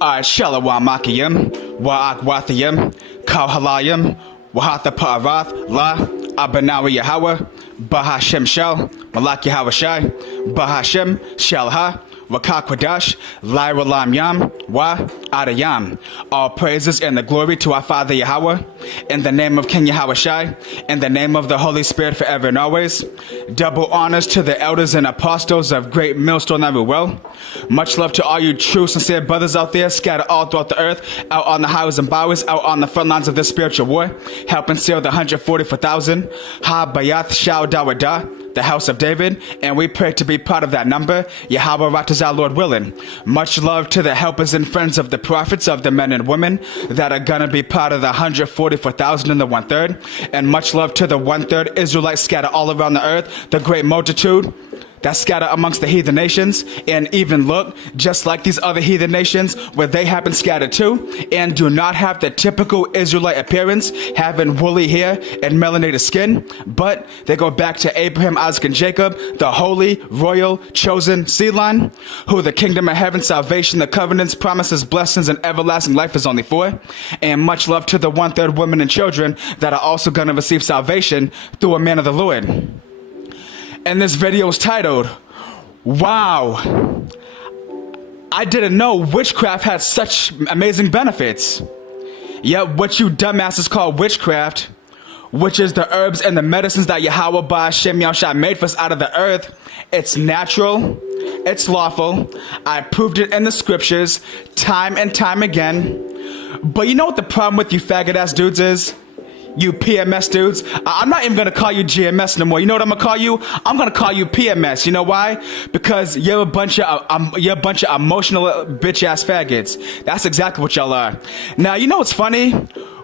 Shalom Makiyim, Wa'akwathiim, Kauhalayim, Wahatha Pa'arath, La, Abanawi Yahweh, Bahashem Shel, Malak Yahweh Shai, Bahashem Shel Ha, Wakakwadash, Lyra Lam Yam, Wa Adayam. All praises and the glory to our Father Yahweh, in the name of King Yahweh Shai, in the name of the Holy Spirit forever and always. Double honors to the elders and apostles of Great Millstone Everywell. Much love to all you true, sincere brothers out there, scattered all throughout the earth, out on the highways and byways, out on the front lines of this spiritual war, helping seal the 144,000. Ha Bayath Shao Dawada, the house of David, and we pray to be part of that number, Yahweh Ratazah, Lord willing. Much love to the helpers and friends of the prophets, of the men and women that are going to be part of the 144,000 and the 1/3, and much love to the 1/3 Israelites scattered all around the earth, the great multitude that scatter amongst the heathen nations. And even look, just like these other heathen nations, where they have been scattered too, and do not have the typical Israelite appearance, having woolly hair and melanated skin, but they go back to Abraham, Isaac, and Jacob, the holy, royal, chosen seed line, who the kingdom of heaven, salvation, the covenants, promises, blessings, and everlasting life is only for. And much love to the 1/3 women and children that are also going to receive salvation through a man of the Lord. And this video is titled, Wow, I didn't know witchcraft had such amazing benefits. Yet what you dumbasses call witchcraft, which is the herbs and the medicines that Yahweh Ba'ashem Yahushua made for us out of the earth, it's natural, it's lawful. I proved it in the scriptures time and time again. But you know what the problem with you faggot ass dudes is? You PMS dudes. I'm not even going to call you GMS no more. You know what I'm going to call you? I'm going to call you PMS. You know why? Because you're a bunch of emotional bitch ass faggots. That's exactly what y'all are. Now, you know what's funny?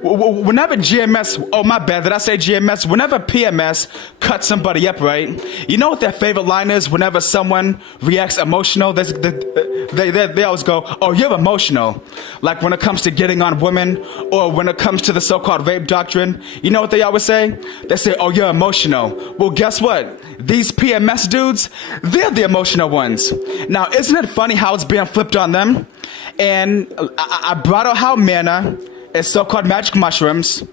Whenever GMS, oh my bad, did I say GMS? Whenever PMS cuts somebody up, right? You know what their favorite line is? Whenever someone reacts emotional, they always go, oh, you're emotional. Like when it comes to getting on women, or when it comes to the so-called rape doctrine, you know what they always say? They say, oh, you're emotional. Well, guess what? These PMS dudes, they're the emotional ones. Now, isn't it funny how it's being flipped on them? And I brought out how manna is so-called magic mushrooms,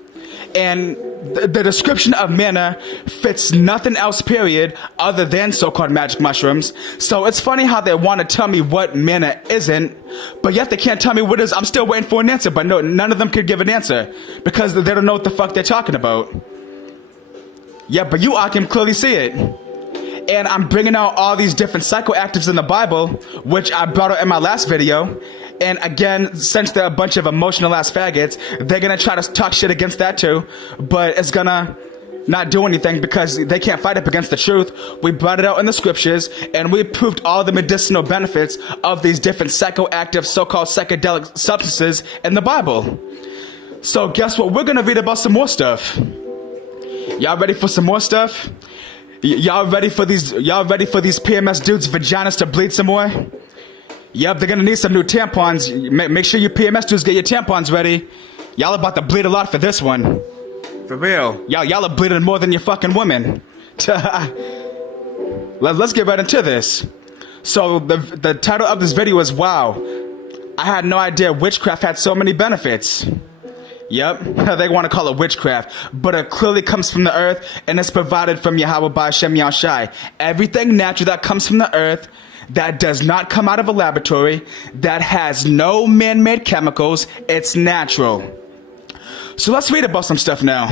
and the description of manna fits nothing else, period, other than so-called magic mushrooms. So it's funny how they want to tell me what manna isn't, but yet they can't tell me what it is. I'm still waiting for an answer, but no, none of them could give an answer, because they don't know what the fuck they're talking about. Yeah, but you, Akim, clearly see it. And I'm bringing out all these different psychoactives in the Bible, which I brought out in my last video. And again, since they're a bunch of emotional ass faggots, they're gonna try to talk shit against that too, but it's gonna not do anything because they can't fight up against the truth. We brought it out in the scriptures, and we proved all the medicinal benefits of these different psychoactive, so-called psychedelic substances in the Bible. So guess what? We're gonna read about some more stuff. Y'all ready for some more stuff? Y'all ready for these PMS dudes' vaginas to bleed some more? Yep, they're gonna need some new tampons. Make sure you PMS dudes get your tampons ready. Y'all about to bleed a lot for this one. For real. Y'all are bleeding more than your fucking women. Let's get right into this. So the title of this video is, Wow, I had no idea witchcraft had so many benefits. Yep, they want to call it witchcraft, but it clearly comes from the earth, and it's provided from Yahweh Ba'ashem Yahushua. Everything natural that comes from the earth, that does not come out of a laboratory, that has no man-made chemicals, it's natural. So let's read about some stuff now.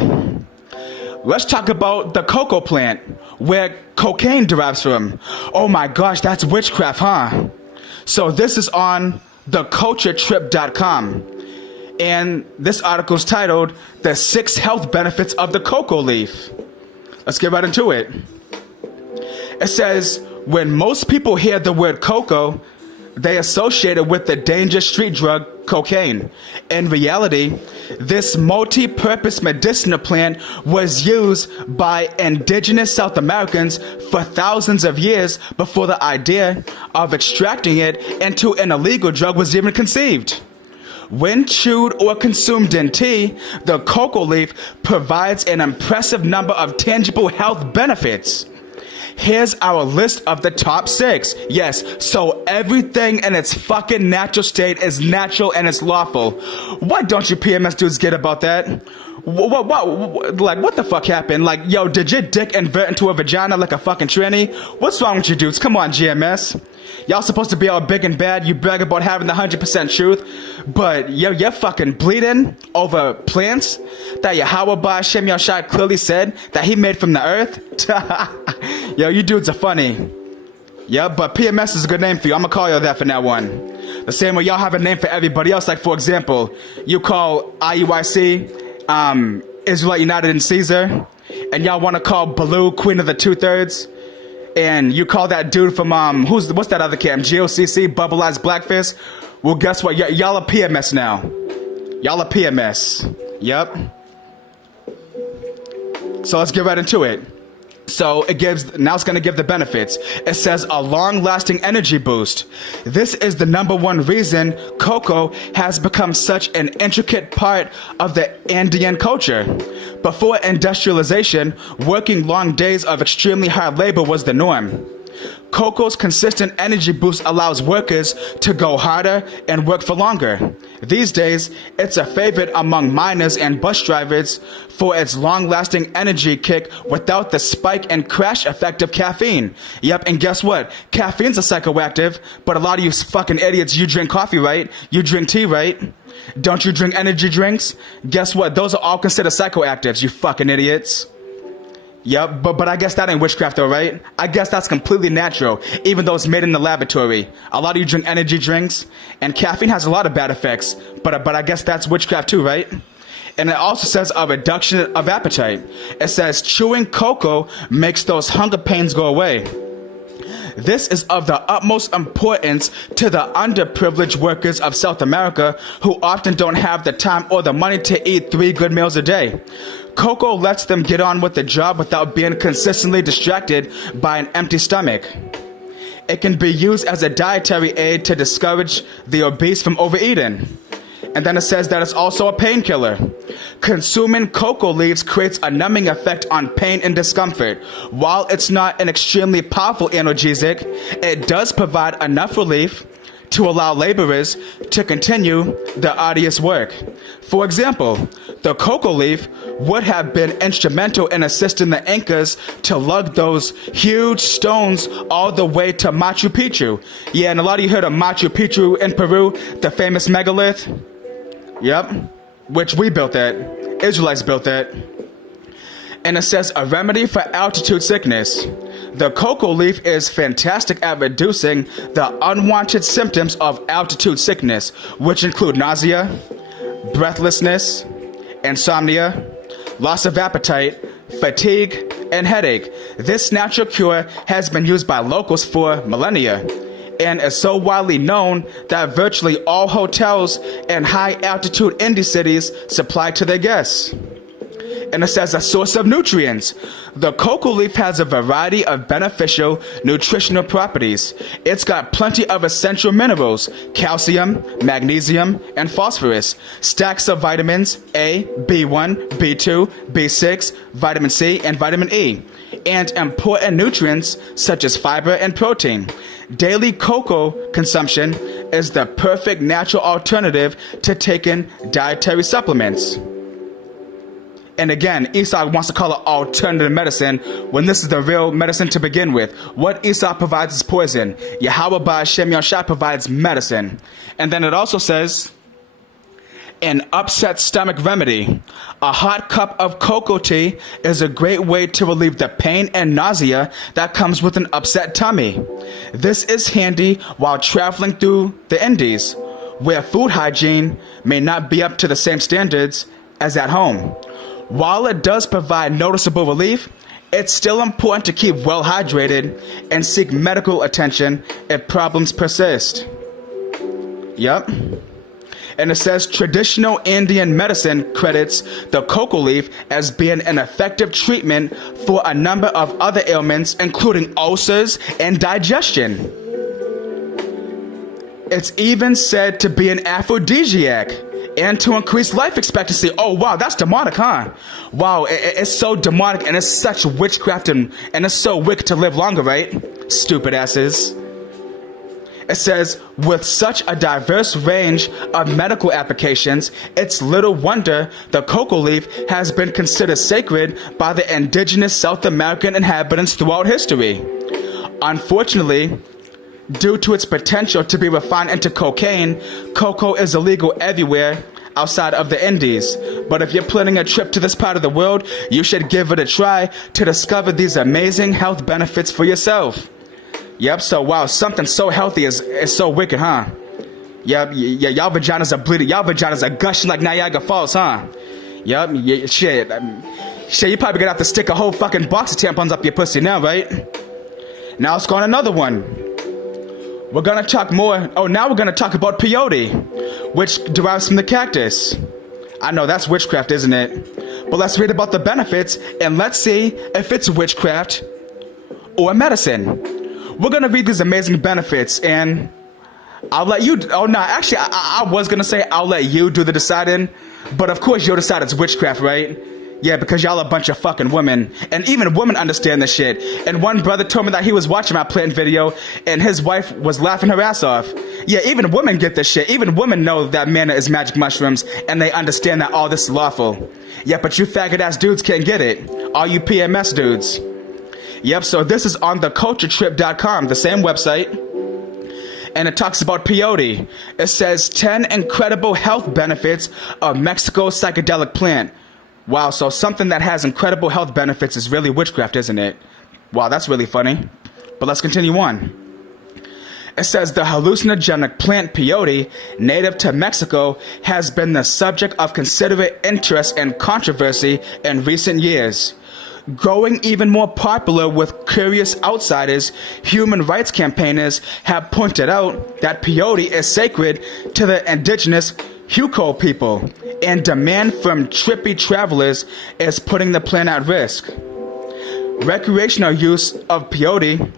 Let's talk about the cocoa plant, where cocaine derives from. Oh my gosh, that's witchcraft, huh? So this is on theculturetrip.com. And this article is titled, The 6 Health Benefits of the Cocoa Leaf. Let's get right into it. It says, when most people hear the word cocoa, they associate it with the dangerous street drug cocaine. In reality, this multi-purpose medicinal plant was used by indigenous South Americans for thousands of years before the idea of extracting it into an illegal drug was even conceived. When chewed or consumed in tea, the cocoa leaf provides an impressive number of tangible health benefits. Here's our list of the top 6. Yes, so everything in its fucking natural state is natural and it's lawful. What don't you PMS dudes get about that? What the fuck happened? Like, yo, did your dick invert into a vagina like a fucking tranny? What's wrong with you dudes? Come on, GMS. Y'all supposed to be all big and bad. You brag about having the 100% truth, but yo, you're fucking bleeding over plants that Yahweh Ba'Shem Yahshai clearly said that he made from the earth. Yo, you dudes are funny. Yeah, but PMS is a good name for you. I'm gonna call you that for now on. The same way y'all have a name for everybody else. Like, for example, you call IUIC, Israelite United in Caesar, and y'all want to call Baloo Queen of the 2/3, and you call that dude from, what's that other camp? GOCC, Bubble Eyes Blackfist? Well, guess what? Y'all are PMS now. Y'all are PMS. Yep. So let's get right into it. So now it's going to give the benefits. It says a long-lasting energy boost. This is the #1 reason cocoa has become such an intricate part of the Andean culture. Before industrialization, working long days of extremely hard labor was the norm. Cocoa's consistent energy boost allows workers to go harder and work for longer. These days, it's a favorite among miners and bus drivers for its long-lasting energy kick without the spike and crash effect of caffeine. Yep, and guess what? Caffeine's a psychoactive, but a lot of you fucking idiots, you drink coffee, right? You drink tea, right? Don't you drink energy drinks? Guess what? Those are all considered psychoactives, you fucking idiots. Yep, but I guess that ain't witchcraft though, right? I guess that's completely natural, even though it's made in the laboratory. A lot of you drink energy drinks, and caffeine has a lot of bad effects, but I guess that's witchcraft too, right? And it also says a reduction of appetite. It says chewing cocoa makes those hunger pains go away. This is of the utmost importance to the underprivileged workers of South America who often don't have the time or the money to eat 3 good meals a day. Cocoa lets them get on with the job without being consistently distracted by an empty stomach. It can be used as a dietary aid to discourage the obese from overeating. And then it says that it's also a painkiller. Consuming cocoa leaves creates a numbing effect on pain and discomfort. While it's not an extremely powerful analgesic, it does provide enough relief to allow laborers to continue the arduous work. For example, the cocoa leaf would have been instrumental in assisting the Incas to lug those huge stones all the way to Machu Picchu. Yeah, and a lot of you heard of Machu Picchu in Peru, the famous megalith. Yep, which we built that. Israelites built that. And it says a remedy for altitude sickness. The cocoa leaf is fantastic at reducing the unwanted symptoms of altitude sickness, which include nausea, breathlessness, insomnia, loss of appetite, fatigue, and headache. This natural cure has been used by locals for millennia and is so widely known that virtually all hotels and high-altitude indie cities supply to their guests. And it says a source of nutrients. The cocoa leaf has a variety of beneficial nutritional properties. It's got plenty of essential minerals, calcium, magnesium, and phosphorus, stacks of vitamins A, B1, B2, B6, vitamin C, and vitamin E, and important nutrients such as fiber and protein. Daily cocoa consumption is the perfect natural alternative to taking dietary supplements. And again, Esau wants to call it alternative medicine when this is the real medicine to begin with. What Esau provides is poison. Yahweh Ba'Shem Yahshai provides medicine. And then it also says, an upset stomach remedy. A hot cup of cocoa tea is a great way to relieve the pain and nausea that comes with an upset tummy. This is handy while traveling through the Indies, where food hygiene may not be up to the same standards as at home. While it does provide noticeable relief, it's still important to keep well hydrated and seek medical attention if problems persist. Yep. And it says traditional Indian medicine credits the cocoa leaf as being an effective treatment for a number of other ailments, including ulcers and digestion. It's even said to be an aphrodisiac. and to increase life expectancy. Oh, wow, that's demonic, huh? Wow, it's so demonic, and it's such witchcraft, and it's so wicked to live longer, right? Stupid asses. It says, with such a diverse range of medical applications, it's little wonder the cocoa leaf has been considered sacred by the indigenous South American inhabitants throughout history. Unfortunately, due to its potential to be refined into cocaine, cocoa is illegal everywhere outside of the Indies. But if you're planning a trip to this part of the world, you should give it a try to discover these amazing health benefits for yourself. Yep, so wow, something so healthy is so wicked, huh? Yep, yeah, y'all vaginas are bleeding, y'all vaginas are gushing like Niagara Falls, huh? Yep, yeah, shit, you're probably gonna have to stick a whole fucking box of tampons up your pussy now, right? Now let's go on another one. We're gonna talk more, now we're gonna talk about peyote, which derives from the cactus. I know, that's witchcraft, isn't it? But let's read about the benefits, and let's see if it's witchcraft or medicine. We're going to read these amazing benefits, and I'll let you... I was going to say I'll let you do the deciding, but of course you'll decide it's witchcraft, right? Yeah, because y'all a bunch of fucking women, and even women understand this shit. And one brother told me that he was watching my plant video, and his wife was laughing her ass off. Yeah, even women get this shit. Even women know that manna is magic mushrooms, and they understand that all this is lawful. Yeah, but you faggot-ass dudes can't get it. All you PMS dudes. Yep, so this is on theculturetrip.com, the same website, and it talks about peyote. It says 10 incredible health benefits of Mexico's psychedelic plant. Wow, so something that has incredible health benefits is really witchcraft, isn't it? Wow, that's really funny. But let's continue on. It says the hallucinogenic plant peyote, native to Mexico, has been the subject of considerable interest and controversy in recent years. Growing even more popular with curious outsiders, human rights campaigners have pointed out that peyote is sacred to the indigenous Huco people, and demand from trippy travelers is putting the plant at risk. Recreational use of peyote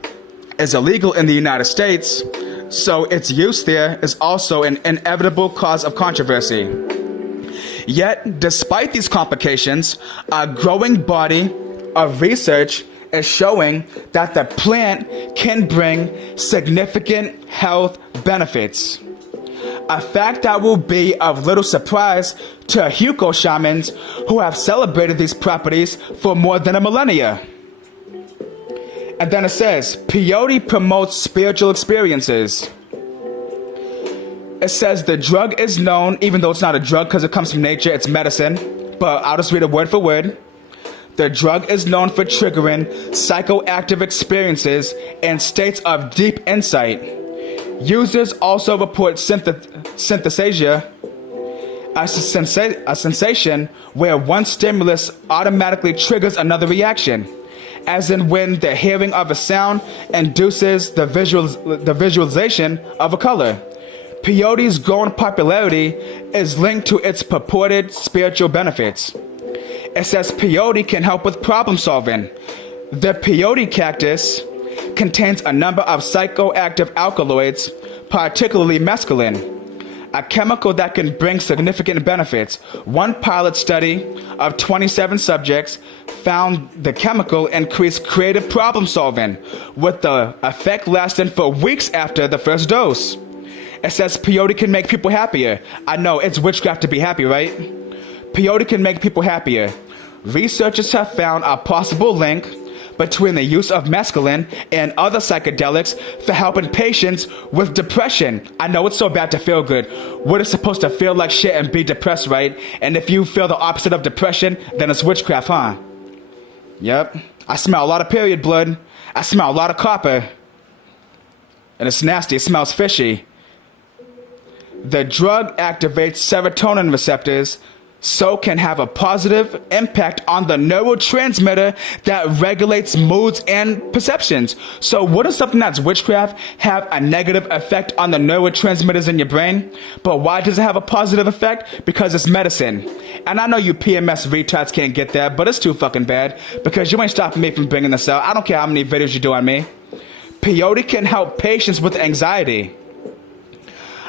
is illegal in the United States, so its use there is also an inevitable cause of controversy. Yet, despite these complications, a growing body of research is showing that the plant can bring significant health benefits. A fact that will be of little surprise to Huco shamans who have celebrated these properties for more than a millennia. And then it says, peyote promotes spiritual experiences. It says the drug is known, even though it's not a drug because it comes from nature, it's medicine, but I'll just read it word for word. The drug is known for triggering psychoactive experiences and states of deep insight. Users also report synesthesia, a sensation where one stimulus automatically triggers another reaction, as in when the hearing of a sound induces the visualization of a color. Peyote's growing popularity is linked to its purported spiritual benefits. It says peyote can help with problem solving. The peyote cactus contains a number of psychoactive alkaloids, particularly mescaline, a chemical that can bring significant benefits. One pilot study of 27 subjects found the chemical increased creative problem solving, with the effect lasting for weeks after the first dose. It says peyote can make people happier. I know, it's witchcraft to be happy, right? Peyote can make people happier. Researchers have found a possible link between the use of mescaline and other psychedelics for helping patients with depression. I know it's so bad to feel good. We're supposed to feel like shit and be depressed, right? And if you feel the opposite of depression, then it's witchcraft, huh? Yep. I smell a lot of period blood. I smell a lot of copper. And it's nasty. It smells fishy. The drug activates serotonin receptors, so can have a positive impact on the neurotransmitter that regulates moods and perceptions. So wouldn't something that's witchcraft have a negative effect on the neurotransmitters in your brain? But why does it have a positive effect? Because it's medicine. And I know you PMS retards can't get that, but it's too fucking bad, because you ain't stopping me from bringing this out. I don't care how many videos you do on me. Peyote can help patients with anxiety.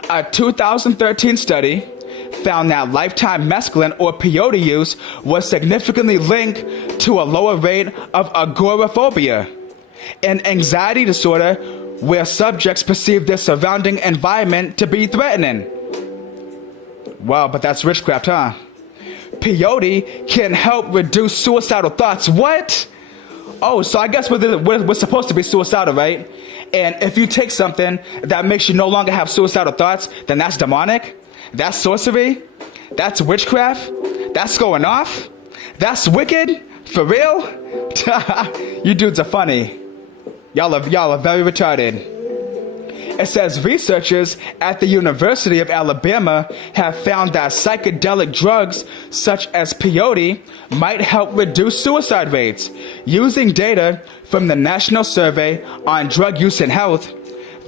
A 2013 study found that lifetime mescaline or peyote use was significantly linked to a lower rate of agoraphobia, an anxiety disorder where subjects perceive their surrounding environment to be threatening. Wow, but that's witchcraft, huh? Peyote can help reduce suicidal thoughts. What? Oh, so I guess we're supposed to be suicidal, right? And if you take something that makes you no longer have suicidal thoughts, then that's demonic? That's sorcery? That's witchcraft? That's going off? That's wicked? For real? You dudes are funny. Y'all are very retarded. It says researchers at the University of Alabama have found that psychedelic drugs such as peyote might help reduce suicide rates. Using data from the National Survey on Drug Use and Health,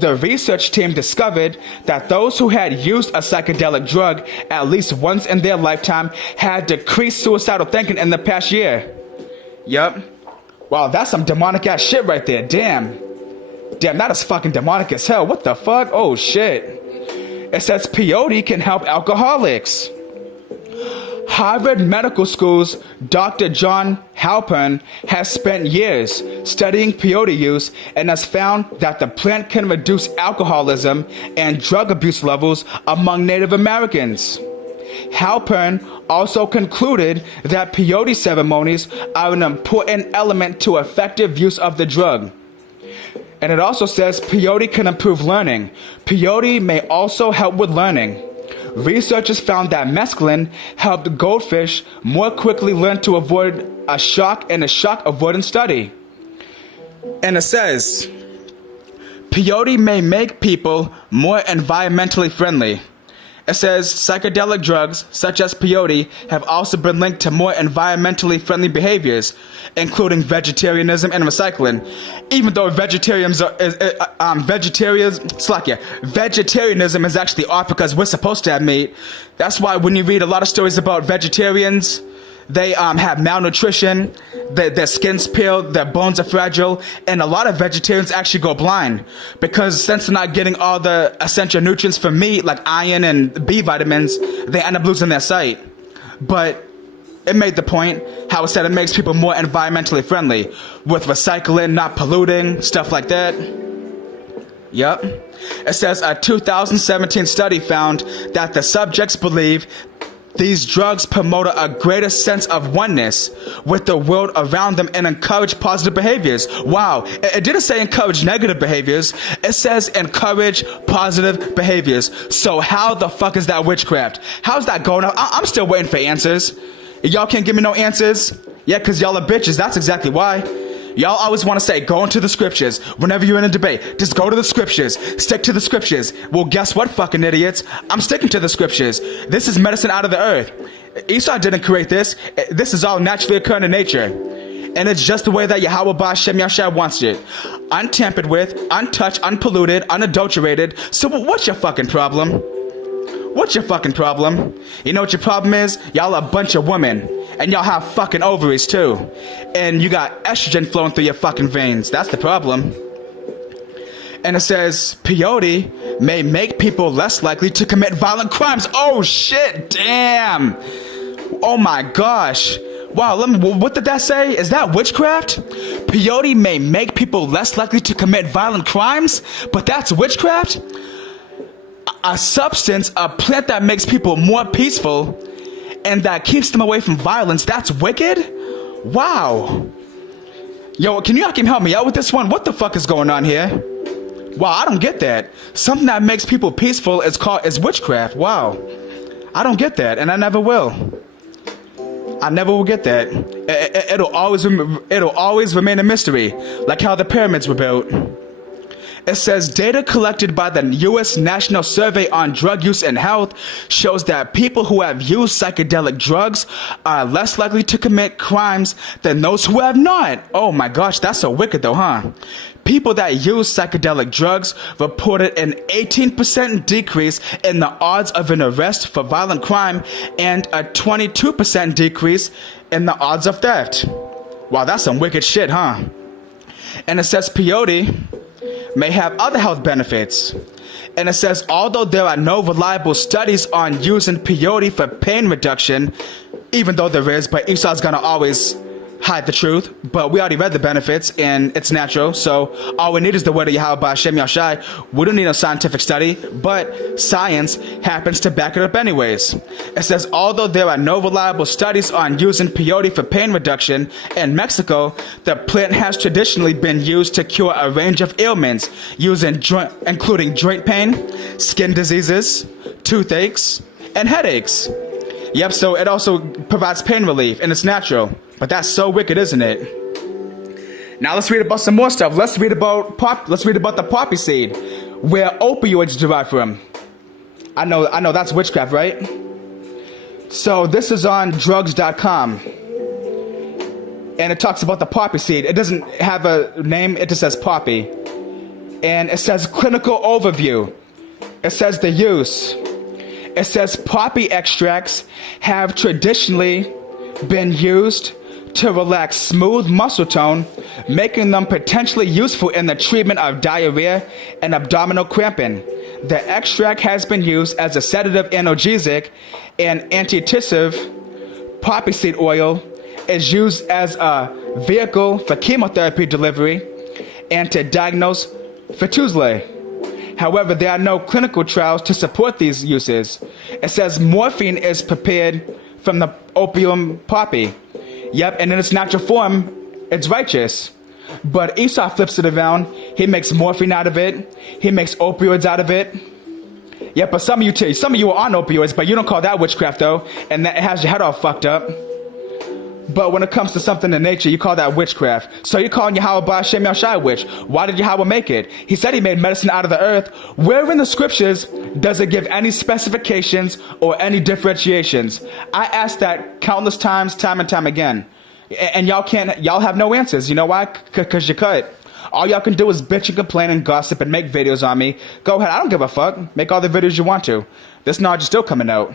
the research team discovered that those who had used a psychedelic drug at least once in their lifetime had decreased suicidal thinking in the past year. Yup. Wow, that's some demonic ass shit right there. Damn, that is fucking demonic as hell. What the fuck? Oh shit. It says peyote can help alcoholics. Harvard Medical School's Dr. John Halpern has spent years studying peyote use and has found that the plant can reduce alcoholism and drug abuse levels among Native Americans. Halpern also concluded that peyote ceremonies are an important element to effective use of the drug. And it also says peyote can improve learning. Peyote may also help with learning. Researchers found that mescaline helped goldfish more quickly learn to avoid a shock in a shock avoidance study. And it says, peyote may make people more environmentally friendly. It says psychedelic drugs such as peyote have also been linked to more environmentally friendly behaviors, including vegetarianism and recycling. Even though vegetarianism is actually off because we're supposed to have meat. That's why when you read a lot of stories about vegetarians, they have malnutrition, their skin's peeled, their bones are fragile, and a lot of vegetarians actually go blind because since they're not getting all the essential nutrients from meat like iron and B vitamins, they end up losing their sight. But it made the point how it said it makes people more environmentally friendly with recycling, not polluting, stuff like that. Yup. It says a 2017 study found that the subjects believe these drugs promote a greater sense of oneness with the world around them and encourage positive behaviors. Wow, it didn't say encourage negative behaviors. It says encourage positive behaviors. So how the fuck is that witchcraft? How's that going on? I'm still waiting for answers. Y'all can't give me no answers? Yeah, because y'all are bitches. That's exactly why. Y'all always want to say, go into the scriptures. Whenever you're in a debate, just go to the scriptures. Stick to the scriptures. Well, guess what, fucking idiots? I'm sticking to the scriptures. This is medicine out of the earth. Esau didn't create this. This is all naturally occurring in nature. And it's just the way that Yahweh Ba'Shem Yahshua wants it. Untampered with, untouched, unpolluted, unadulterated. So what's your fucking problem? What's your fucking problem? You know what your problem is? Y'all are a bunch of women. And y'all have fucking ovaries too. And you got estrogen flowing through your fucking veins. That's the problem. And it says, peyote may make people less likely to commit violent crimes. Oh shit, damn. Oh my gosh. Wow, what did that say? Is that witchcraft? Peyote may make people less likely to commit violent crimes? But that's witchcraft? A substance, a plant that makes people more peaceful and that keeps them away from violence, that's wicked? Wow. Yo, can you help me out with this one? What the fuck is going on here? Wow, I don't get that. Something that makes people peaceful is witchcraft. Wow. I don't get that, and I never will. I never will get that. It'll always remain a mystery, like how the pyramids were built. It says data collected by the U.S. National Survey on Drug Use and Health shows that people who have used psychedelic drugs are less likely to commit crimes than those who have not. Oh my gosh, that's so wicked though, huh? People that use psychedelic drugs reported an 18% decrease in the odds of an arrest for violent crime and a 22% decrease in the odds of theft. Wow, that's some wicked shit, huh? And it says peyote may have other health benefits. And it says, although there are no reliable studies on using peyote for pain reduction, even though there is, but Esau's gonna always hide the truth. But we already read the benefits, and it's natural. So all we need is the word of Yahweh B'Hashem Yahshai. We don't need a scientific study, but science happens to back it up anyways. It says, although there are no reliable studies on using peyote for pain reduction, in Mexico, the plant has traditionally been used to cure a range of ailments, including joint pain, skin diseases, toothaches, and headaches. Yep, so it also provides pain relief, and it's natural. But that's so wicked, isn't it? Now let's read about some more stuff. Let's read about the poppy seed, where opioids derive from. I know that's witchcraft, right? So this is on drugs.com. And it talks about the poppy seed. It doesn't have a name, it just says poppy. And it says clinical overview. It says the use. It says poppy extracts have traditionally been used to relax smooth muscle tone, making them potentially useful in the treatment of diarrhea and abdominal cramping. The extract has been used as a sedative analgesic and antitussive. Poppy seed oil is used as a vehicle for chemotherapy delivery and to diagnose fetuzle. However, there are no clinical trials to support these uses. It says morphine is prepared from the opium poppy. Yep, and in its natural form, it's righteous. But Esau flips it around. He makes morphine out of it. He makes opioids out of it. Yep, but some of you are on opioids, but you don't call that witchcraft though, and that it has your head all fucked up. But when it comes to something in nature, you call that witchcraft. So you're calling Yahweh B'Hashem Yahshai witch. Why did Yahweh make it? He said he made medicine out of the earth. Where in the scriptures does it give any specifications or any differentiations? I asked that countless times, time and time again. And y'all have no answers. You know why? Because you cut. All y'all can do is bitch and complain and gossip and make videos on me. Go ahead, I don't give a fuck. Make all the videos you want to. This knowledge is still coming out.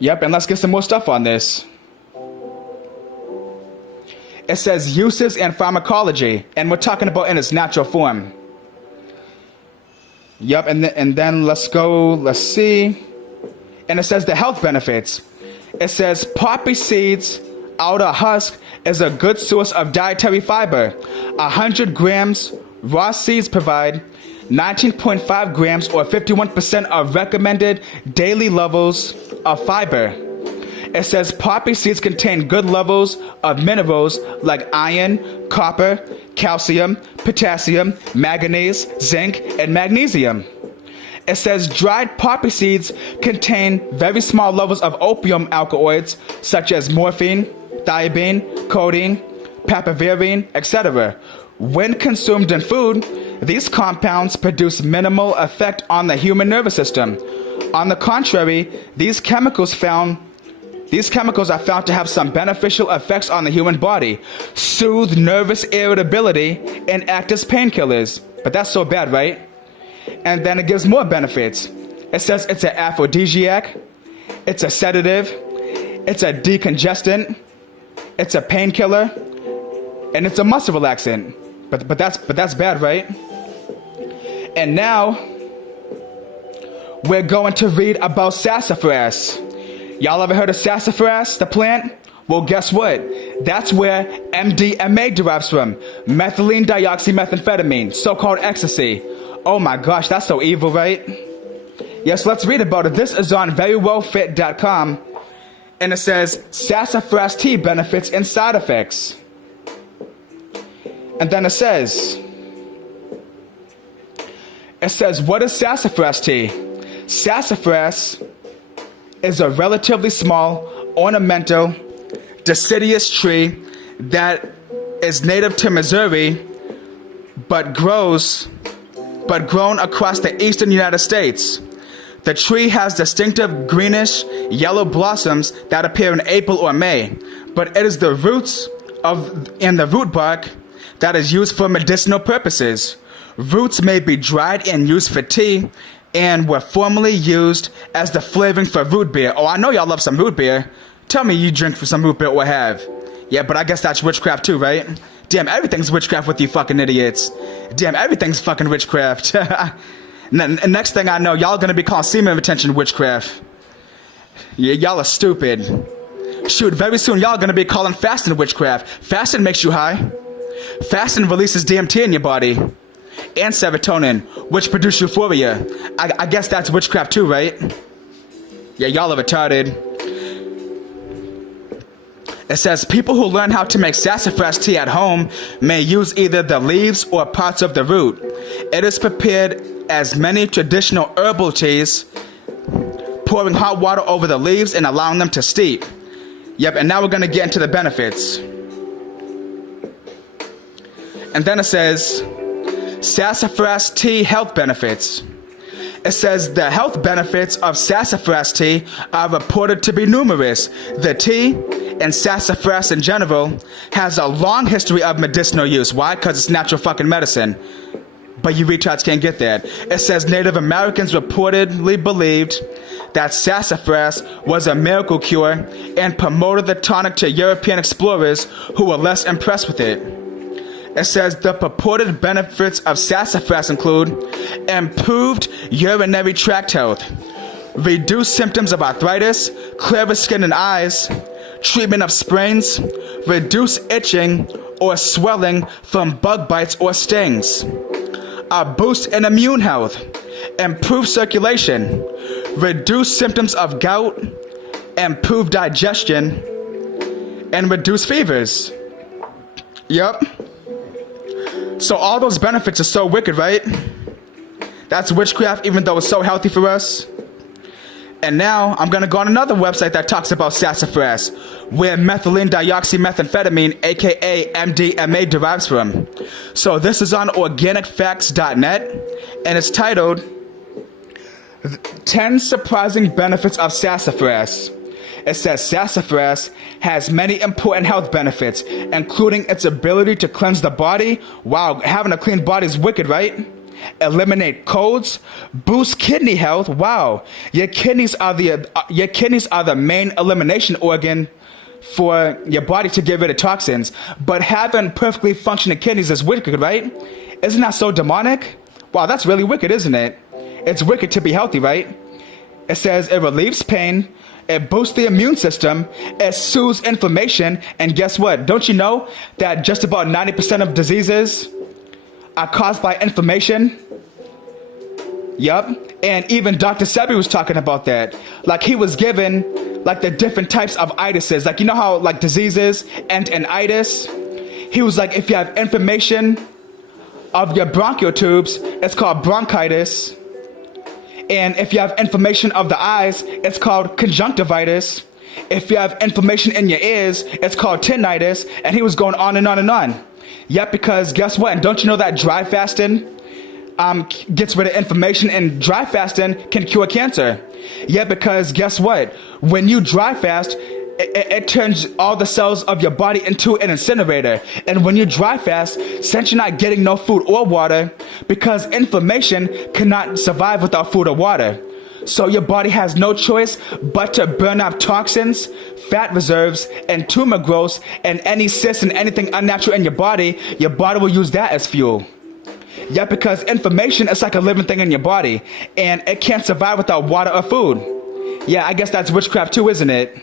Yep, and let's get some more stuff on this. It says uses and pharmacology, and we're talking about in its natural form. Yep, and then let's see. And it says the health benefits. It says poppy seeds outer husk is a good source of dietary fiber. 100 grams raw seeds provide 19.5 grams or 51% of recommended daily levels of fiber. It says poppy seeds contain good levels of minerals like iron, copper, calcium, potassium, manganese, zinc, and magnesium. It says dried poppy seeds contain very small levels of opium alkaloids such as morphine, thiamine, codeine, papaverine, etc. When consumed in food, these compounds produce minimal effect on the human nervous system. On the contrary, these chemicals are found to have some beneficial effects on the human body, soothe nervous irritability, and act as painkillers. But that's so bad, right? And then it gives more benefits. It says it's an aphrodisiac, it's a sedative, it's a decongestant, it's a painkiller, and it's a muscle relaxant. But that's bad, right? And now we're going to read about sassafras. Y'all ever heard of sassafras, the plant? Well, guess what? That's where MDMA derives from. Methylene dioxymethamphetamine, so-called ecstasy. Oh my gosh, that's so evil, right? Yes, let's read about it. This is on verywellfit.com, and it says sassafras tea benefits and side effects. And then it says, what is sassafras tea? Sassafras is a relatively small, ornamental, deciduous tree that is native to Missouri, but grown across the eastern United States. The tree has distinctive greenish yellow blossoms that appear in April or May, but it is the roots and the root bark that is used for medicinal purposes. Roots may be dried and used for tea, and were formerly used as the flavoring for root beer. Oh, I know y'all love some root beer. Tell me you drink for some root beer or have. Yeah, but I guess that's witchcraft too, right? Damn, everything's witchcraft with you fucking idiots. Damn, everything's fucking witchcraft. Next thing I know, y'all gonna be calling semen retention witchcraft. Yeah, y'all are stupid. Shoot, very soon y'all gonna be calling fasting witchcraft. Fasting makes you high. Fasting releases DMT in your body. And serotonin, which produce euphoria. I guess that's witchcraft too, right? Yeah, y'all are retarded. It says people who learn how to make sassafras tea at home may use either the leaves or parts of the root. It is prepared as many traditional herbal teas, pouring hot water over the leaves and allowing them to steep. Yep, and now we're going to get into the benefits. And then it says, sassafras tea health benefits. It says the health benefits of sassafras tea are reported to be numerous. The tea, and sassafras in general, has a long history of medicinal use. Why? Because it's natural fucking medicine. But you retards can't get that. It says Native Americans reportedly believed that sassafras was a miracle cure and promoted the tonic to European explorers who were less impressed with it. It says the purported benefits of sassafras include improved urinary tract health, reduced symptoms of arthritis, clearer skin and eyes, treatment of sprains, reduced itching or swelling from bug bites or stings, a boost in immune health, improved circulation, reduced symptoms of gout, improved digestion, and reduced fevers. Yep. So all those benefits are so wicked, right? That's witchcraft, even though it's so healthy for us. And now I'm going to go on another website that talks about sassafras, where methylene dioxymethamphetamine, aka MDMA, derives from. So this is on organicfacts.net, and it's titled 10 Surprising Benefits of Sassafras. It says sassafras has many important health benefits, including its ability to cleanse the body. Wow, having a clean body is wicked, right? Eliminate colds, boost kidney health. Wow, your kidneys are the main elimination organ for your body to get rid of toxins. But having perfectly functioning kidneys is wicked, right? Isn't that so demonic? Wow, that's really wicked, isn't it? It's wicked to be healthy, right? It says it relieves pain, it boosts the immune system, it soothes inflammation, and guess what? Don't you know that just about 90% of diseases are caused by inflammation? Yup. And even Dr. Sebi was talking about that. Like, he was given like the different types of itises. Like, you know how like diseases end in itis? He was like, if you have inflammation of your bronchial tubes, it's called bronchitis. And if you have inflammation of the eyes, it's called conjunctivitis. If you have inflammation in your ears, it's called tinnitus. And he was going on and on and on. Yep, because guess what? And don't you know that dry fasting gets rid of inflammation, and dry fasting can cure cancer? Yeah, because guess what? When you dry fast, it turns all the cells of your body into an incinerator. And when you dry fast, since you're not getting no food or water, because inflammation cannot survive without food or water, so your body has no choice but to burn up toxins, fat reserves, and tumor growths, and any cysts and anything unnatural in your body will use that as fuel. Yeah, because inflammation is like a living thing in your body, and it can't survive without water or food. Yeah, I guess that's witchcraft too, isn't it?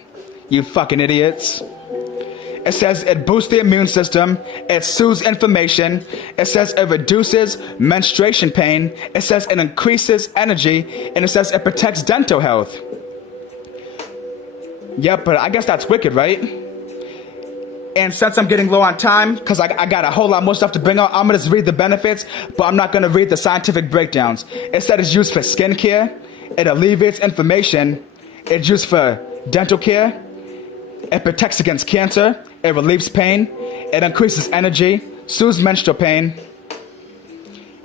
You fucking idiots. It says it boosts the immune system, it soothes inflammation, it says it reduces menstruation pain, it says it increases energy, and it says it protects dental health. Yep, but I guess that's wicked, right? And since I'm getting low on time, because I got a whole lot more stuff to bring out, I'm going to just read the benefits, but I'm not going to read the scientific breakdowns. It said it's used for skincare, it alleviates inflammation, it's used for dental care, it protects against cancer, it relieves pain, it increases energy, soothes menstrual pain.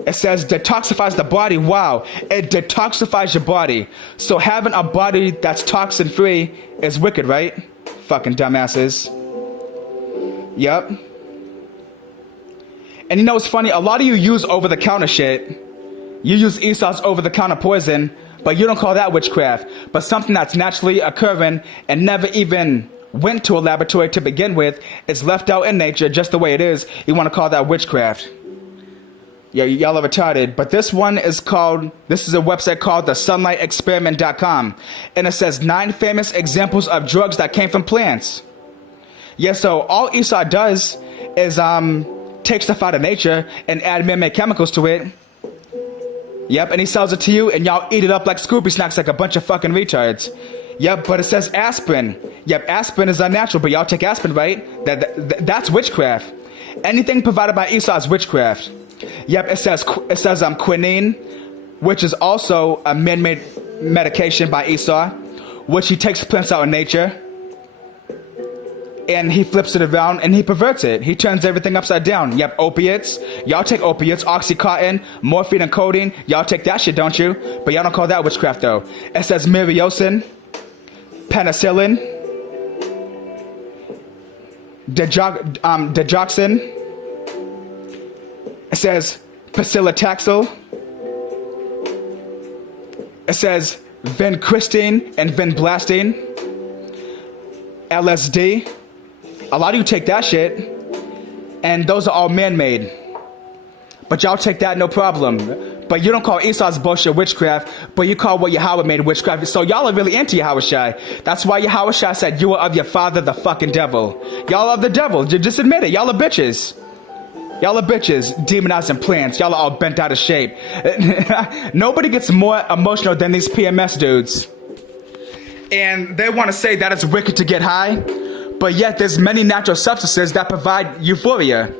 It says detoxifies the body. Wow, it detoxifies your body. So having a body that's toxin free is wicked, right? Fucking dumbasses. Yep. And you know what's funny? A lot of you use over-the-counter shit. You use Esau's over-the-counter poison, but you don't call that witchcraft. But something that's naturally occurring and never even went to a laboratory to begin with. It's left out in nature just the way it is. You want to call that witchcraft. Yeah, y'all are retarded. But this is a website called the sunlightexperiment.com. And it says 9 famous examples of drugs that came from plants. Yeah, so all Esau does is take stuff out of nature and add man-made chemicals to it. Yep, and he sells it to you and y'all eat it up like Scooby snacks like a bunch of fucking retards. Yep, but it says aspirin. Yep, aspirin is unnatural, but y'all take aspirin, right? That's witchcraft. Anything provided by Esau is witchcraft. Yep, it says quinine, which is also a man-made medication by Esau, which he takes plants out of nature, and he flips it around and he perverts it. He turns everything upside down. Yep, opiates. Y'all take opiates, Oxycontin, morphine and codeine. Y'all take that shit, don't you? But y'all don't call that witchcraft, though. It says myriosin, penicillin, digoxin. It says paclitaxel. It says vincristine and vinblastine. LSD. A lot of you take that shit, and those are all man-made. But y'all take that no problem. But you don't call Esau's bullshit witchcraft, but you call what Yahweh made witchcraft. So y'all are really into Yahweh Shai. That's why Yahweh Shai said you are of your father, the fucking devil. Y'all are the devil. Just admit it. Y'all are bitches. Y'all are bitches, demonizing plants. Y'all are all bent out of shape. Nobody gets more emotional than these PMS dudes. And they want to say that it's wicked to get high, but yet there's many natural substances that provide euphoria.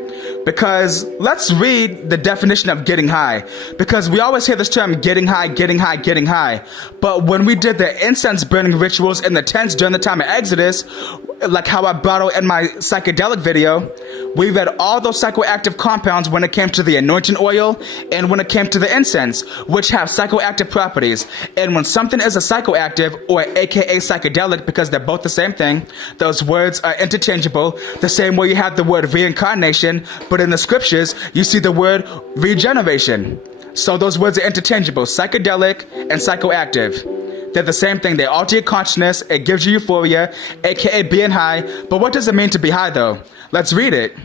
Because let's read the definition of getting high. Because we always hear this term, getting high, getting high, getting high. But when we did the incense burning rituals in the tents during the time of Exodus, like how I brought out in my psychedelic video, we read all those psychoactive compounds when it came to the anointing oil and when it came to the incense, which have psychoactive properties. And when something is a psychoactive, or aka psychedelic, because they're both the same thing, those words are interchangeable, the same way you have the word reincarnation, but in the scriptures, you see the word regeneration. So those words are interchangeable, psychedelic and psychoactive. They're the same thing. They alter your consciousness. It gives you euphoria, aka being high. But what does it mean to be high, though? Let's read it.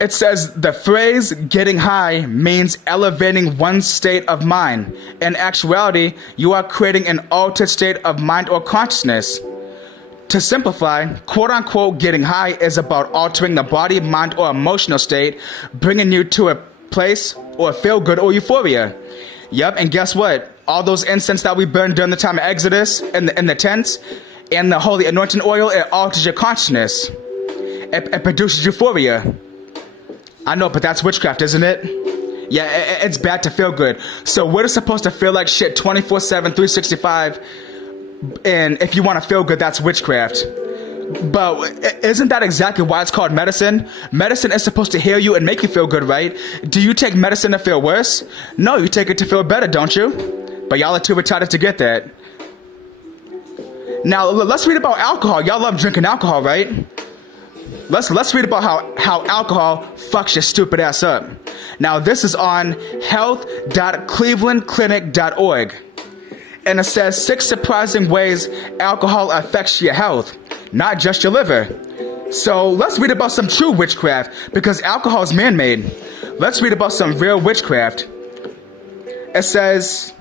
It says the phrase getting high means elevating one's state of mind. In actuality, you are creating an altered state of mind or consciousness. To simplify, quote-unquote getting high is about altering the body, mind, or emotional state, bringing you to a place or feel good or euphoria. Yep, and guess what? All those incense that we burned during the time of Exodus in the tents and the holy anointing oil, it alters your consciousness. It produces euphoria. I know, but that's witchcraft, isn't it? Yeah, it's bad to feel good. So we're supposed to feel like shit 24/7, 365. And if you want to feel good, that's witchcraft. But isn't that exactly why it's called medicine? Medicine is supposed to heal you and make you feel good, right? Do you take medicine to feel worse? No, you take it to feel better, don't you? But y'all are too retarded to get that. Now, let's read about alcohol. Y'all love drinking alcohol, right? Let's read about how alcohol fucks your stupid ass up. Now, this is on health.clevelandclinic.org. And it says 6 surprising ways alcohol affects your health, not just your liver. So let's read about some true witchcraft, because alcohol is man-made. Let's read about some real witchcraft. It says,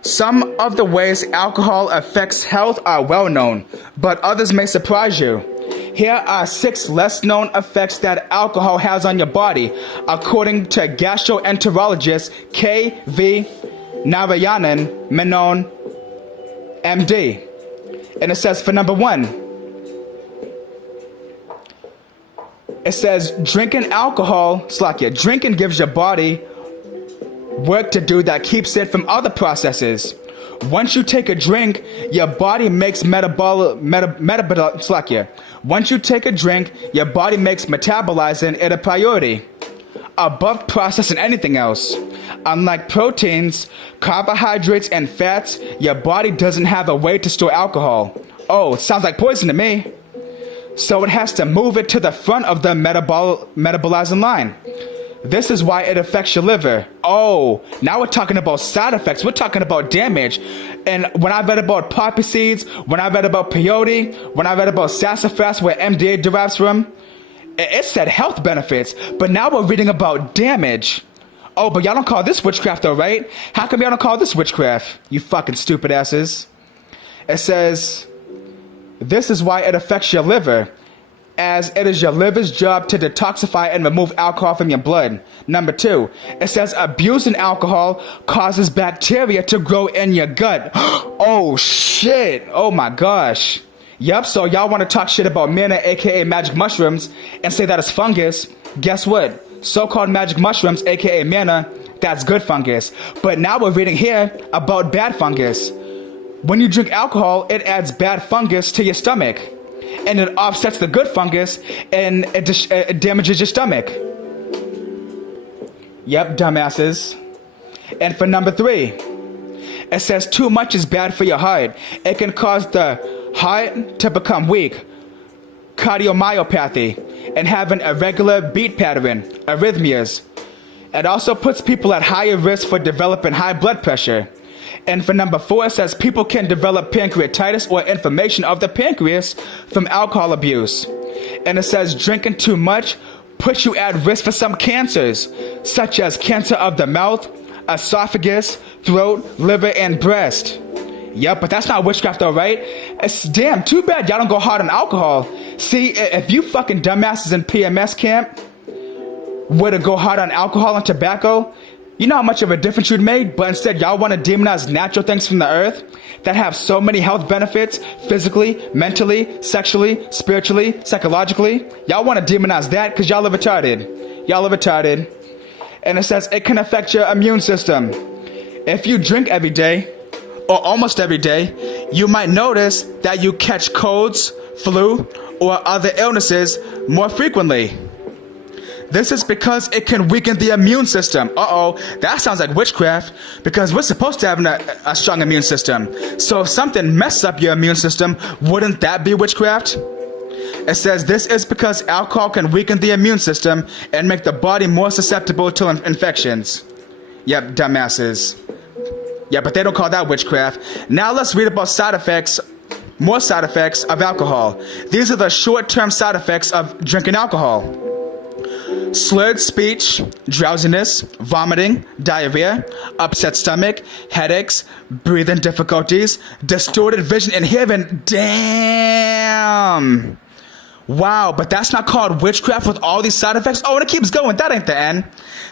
some of the ways alcohol affects health are well known, but others may surprise you. Here are 6 less known effects that alcohol has on your body, according to gastroenterologist K.V. Narayanan Menon, MD. And it says for number 1, it says drinking gives your body work to do that keeps it from other processes. Once you take a drink, your body makes Once you take a drink, your body makes metabolizing it a priority, above processing anything else. Unlike proteins, carbohydrates, and fats, your body doesn't have a way to store alcohol. Oh, it sounds like poison to me. So it has to move it to the front of the metabolizing line. This is why it affects your liver. Oh, now we're talking about side effects. We're talking about damage. And when I read about poppy seeds, when I read about peyote, when I read about sassafras, where MDA derives from, it said health benefits. But now we're reading about damage. Oh, but y'all don't call this witchcraft though, right? How come y'all don't call this witchcraft? You fucking stupid asses. It says, this is why it affects your liver, as it is your liver's job to detoxify and remove alcohol from your blood. Number 2, it says abusing alcohol causes bacteria to grow in your gut. Oh shit. Oh my gosh. Yup, so y'all want to talk shit about manna, aka magic mushrooms, and say that it's fungus. Guess what? So-called magic mushrooms, aka manna, that's good fungus. But now we're reading here about bad fungus. When you drink alcohol, it adds bad fungus to your stomach. And it offsets the good fungus, and it damages your stomach. Yep, dumbasses. And for number 3, it says too much is bad for your heart. It can cause the heart to become weak, cardiomyopathy, and have an irregular beat pattern, arrhythmias. It also puts people at higher risk for developing high blood pressure. And for number 4, it says people can develop pancreatitis or inflammation of the pancreas from alcohol abuse. And it says drinking too much puts you at risk for some cancers, such as cancer of the mouth, esophagus, throat, liver, and breast. Yep, but that's not witchcraft though, right? It's damn too bad y'all don't go hard on alcohol. See, if you fucking dumbasses in PMS camp were to go hard on alcohol and tobacco, you know how much of a difference you'd make? But instead, y'all want to demonize natural things from the earth that have so many health benefits, physically, mentally, sexually, spiritually, psychologically. Y'all want to demonize that because y'all are retarded. Y'all are retarded. And it says it can affect your immune system. If you drink every day, or almost every day, you might notice that you catch colds, flu, or other illnesses more frequently. This is because it can weaken the immune system. Uh-oh, that sounds like witchcraft, because we're supposed to have a strong immune system. So if something messes up your immune system, wouldn't that be witchcraft? It says this is because alcohol can weaken the immune system and make the body more susceptible to infections. Yep, dumbasses. Yeah, but they don't call that witchcraft. Now let's read about side effects, more side effects of alcohol. These are the short-term side effects of drinking alcohol. Slurred speech, drowsiness, vomiting, diarrhea, upset stomach, headaches, breathing difficulties, distorted vision and hearing. Damn. Wow, but that's not called witchcraft with all these side effects? Oh, and it keeps going. That ain't the end.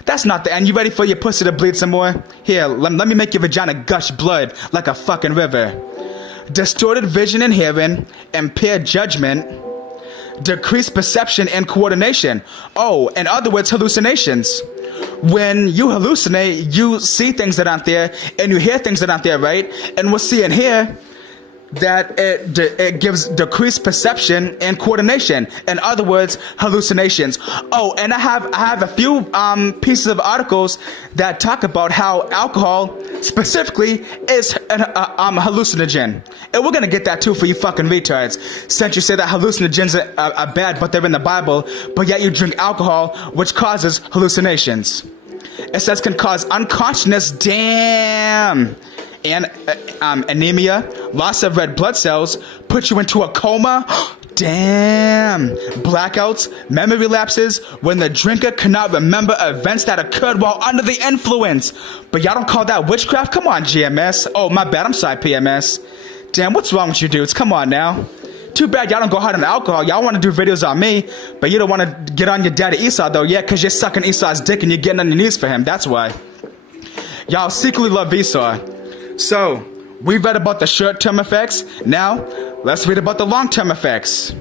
That's not the end. You ready for your pussy to bleed some more? Here, let me make your vagina gush blood like a fucking river. Distorted vision and hearing, impaired judgment, decreased perception and coordination. Oh, in other words, hallucinations. When you hallucinate, you see things that aren't there, and you hear things that aren't there, right? And we'll see in here that it gives decreased perception and coordination. In other words, hallucinations. Oh, and I have a few pieces of articles that talk about how alcohol specifically is a hallucinogen. And we're gonna get that too for you fucking retards. Since you say that hallucinogens are bad, but they're in the Bible, but yet you drink alcohol, which causes hallucinations. It says can cause unconsciousness. Damn. And anemia, loss of red blood cells, put you into a coma. Damn. Blackouts, memory lapses, when the drinker cannot remember events that occurred while under the influence. But y'all don't call that witchcraft? Come on, GMS. Oh, my bad. I'm sorry, PMS. Damn, what's wrong with you dudes? Come on now. Too bad y'all don't go hard on alcohol. Y'all want to do videos on me, but you don't want to get on your daddy Esau, though. Yeah, because you're sucking Esau's dick and you're getting on your knees for him. That's why. Y'all secretly love Esau. So, we've read about the short-term effects. Now, let's read about the long-term effects.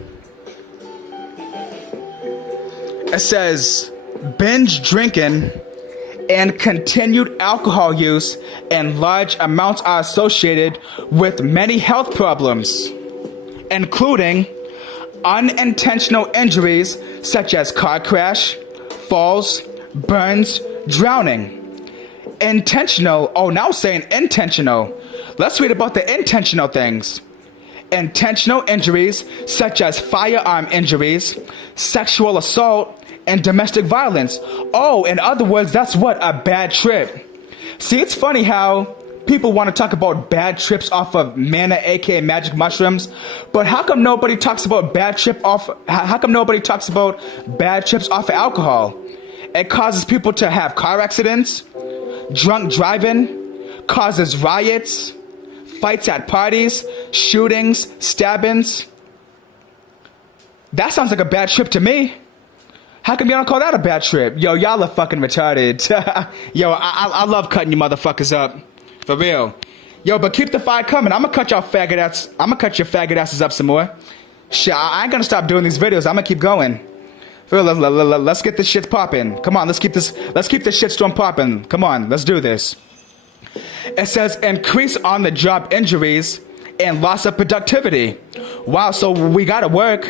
It says, binge drinking and continued alcohol use in large amounts are associated with many health problems, including unintentional injuries such as car crash, falls, burns, drowning. Intentional, oh, now saying intentional. Let's read about the intentional things. Intentional injuries such as firearm injuries, sexual assault, and domestic violence. Oh, in other words, that's what? A bad trip. See, it's funny how people want to talk about bad trips off of manna, aka magic mushrooms, but how come nobody talks about bad trips off of alcohol? It causes people to have car accidents, drunk driving, causes riots, fights at parties, shootings, stabbings. That sounds like a bad trip to me. How come y'all don't call that a bad trip? Yo, y'all are fucking retarded. Yo, I love cutting you motherfuckers up. For real. Yo, but keep the fire coming. I'm gonna cut your faggot asses up some more. Shit, I ain't gonna stop doing these videos. I'm gonna keep going. For real, let's get this shit popping. Come on, let's keep this shitstorm popping. Come on, let's do this. It says increase on the job injuries and loss of productivity. Wow, so we gotta work.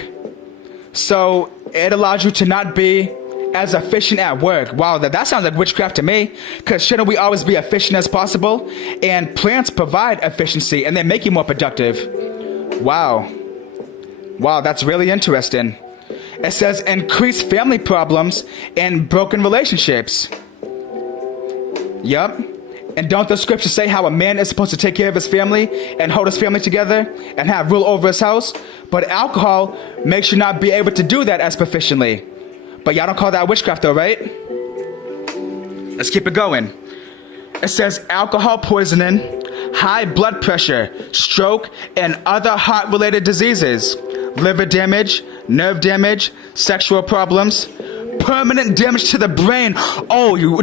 So it allows you to not be as efficient at work. Wow, that sounds like witchcraft to me. Because shouldn't we always be efficient as possible? And plants provide efficiency and they make you more productive. Wow. Wow, that's really interesting. It says increase family problems and broken relationships. Yup. And don't the scriptures say how a man is supposed to take care of his family and hold his family together and have rule over his house? But alcohol makes you not be able to do that as proficiently. But y'all don't call that witchcraft though, right? Let's keep it going. It says alcohol poisoning, high blood pressure, stroke, and other heart-related diseases, liver damage, nerve damage, sexual problems, permanent damage to the brain. Oh,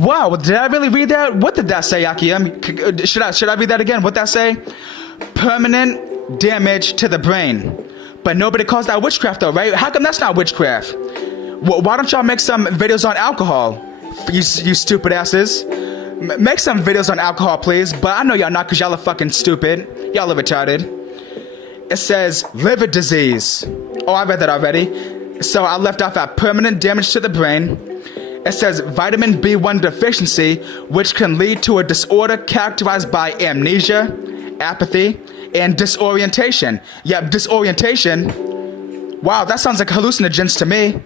wow. Did I really read that? What did that say, Akiem? Should I read that again? What that say? Permanent damage to the brain. But nobody calls that witchcraft though, right? How come that's not witchcraft? Why don't y'all make some videos on alcohol? You stupid asses. Make some videos on alcohol, please. But I know y'all not because y'all are fucking stupid. Y'all are retarded. It says liver disease. Oh, I read that already. So I left off at permanent damage to the brain. It says vitamin B1 deficiency, which can lead to a disorder characterized by amnesia, apathy, and disorientation. Yep, disorientation. Wow, that sounds like hallucinogens to me.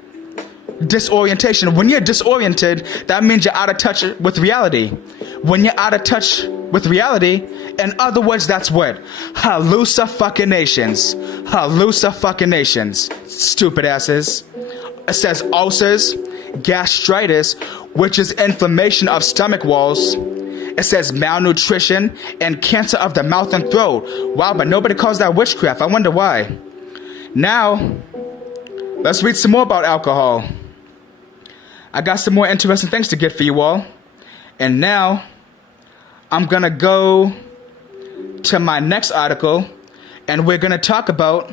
Disorientation. When you're disoriented, that means you're out of touch with reality. When you're out of touch with reality, in other words, that's what? Hallucinations. Hallucinations. Stupid asses. It says ulcers, gastritis, which is inflammation of stomach walls. It says malnutrition and cancer of the mouth and throat. Wow, but nobody calls that witchcraft. I wonder why. Now, let's read some more about alcohol. I got some more interesting things to get for you all. And now, I'm going to go to my next article, and we're going to talk about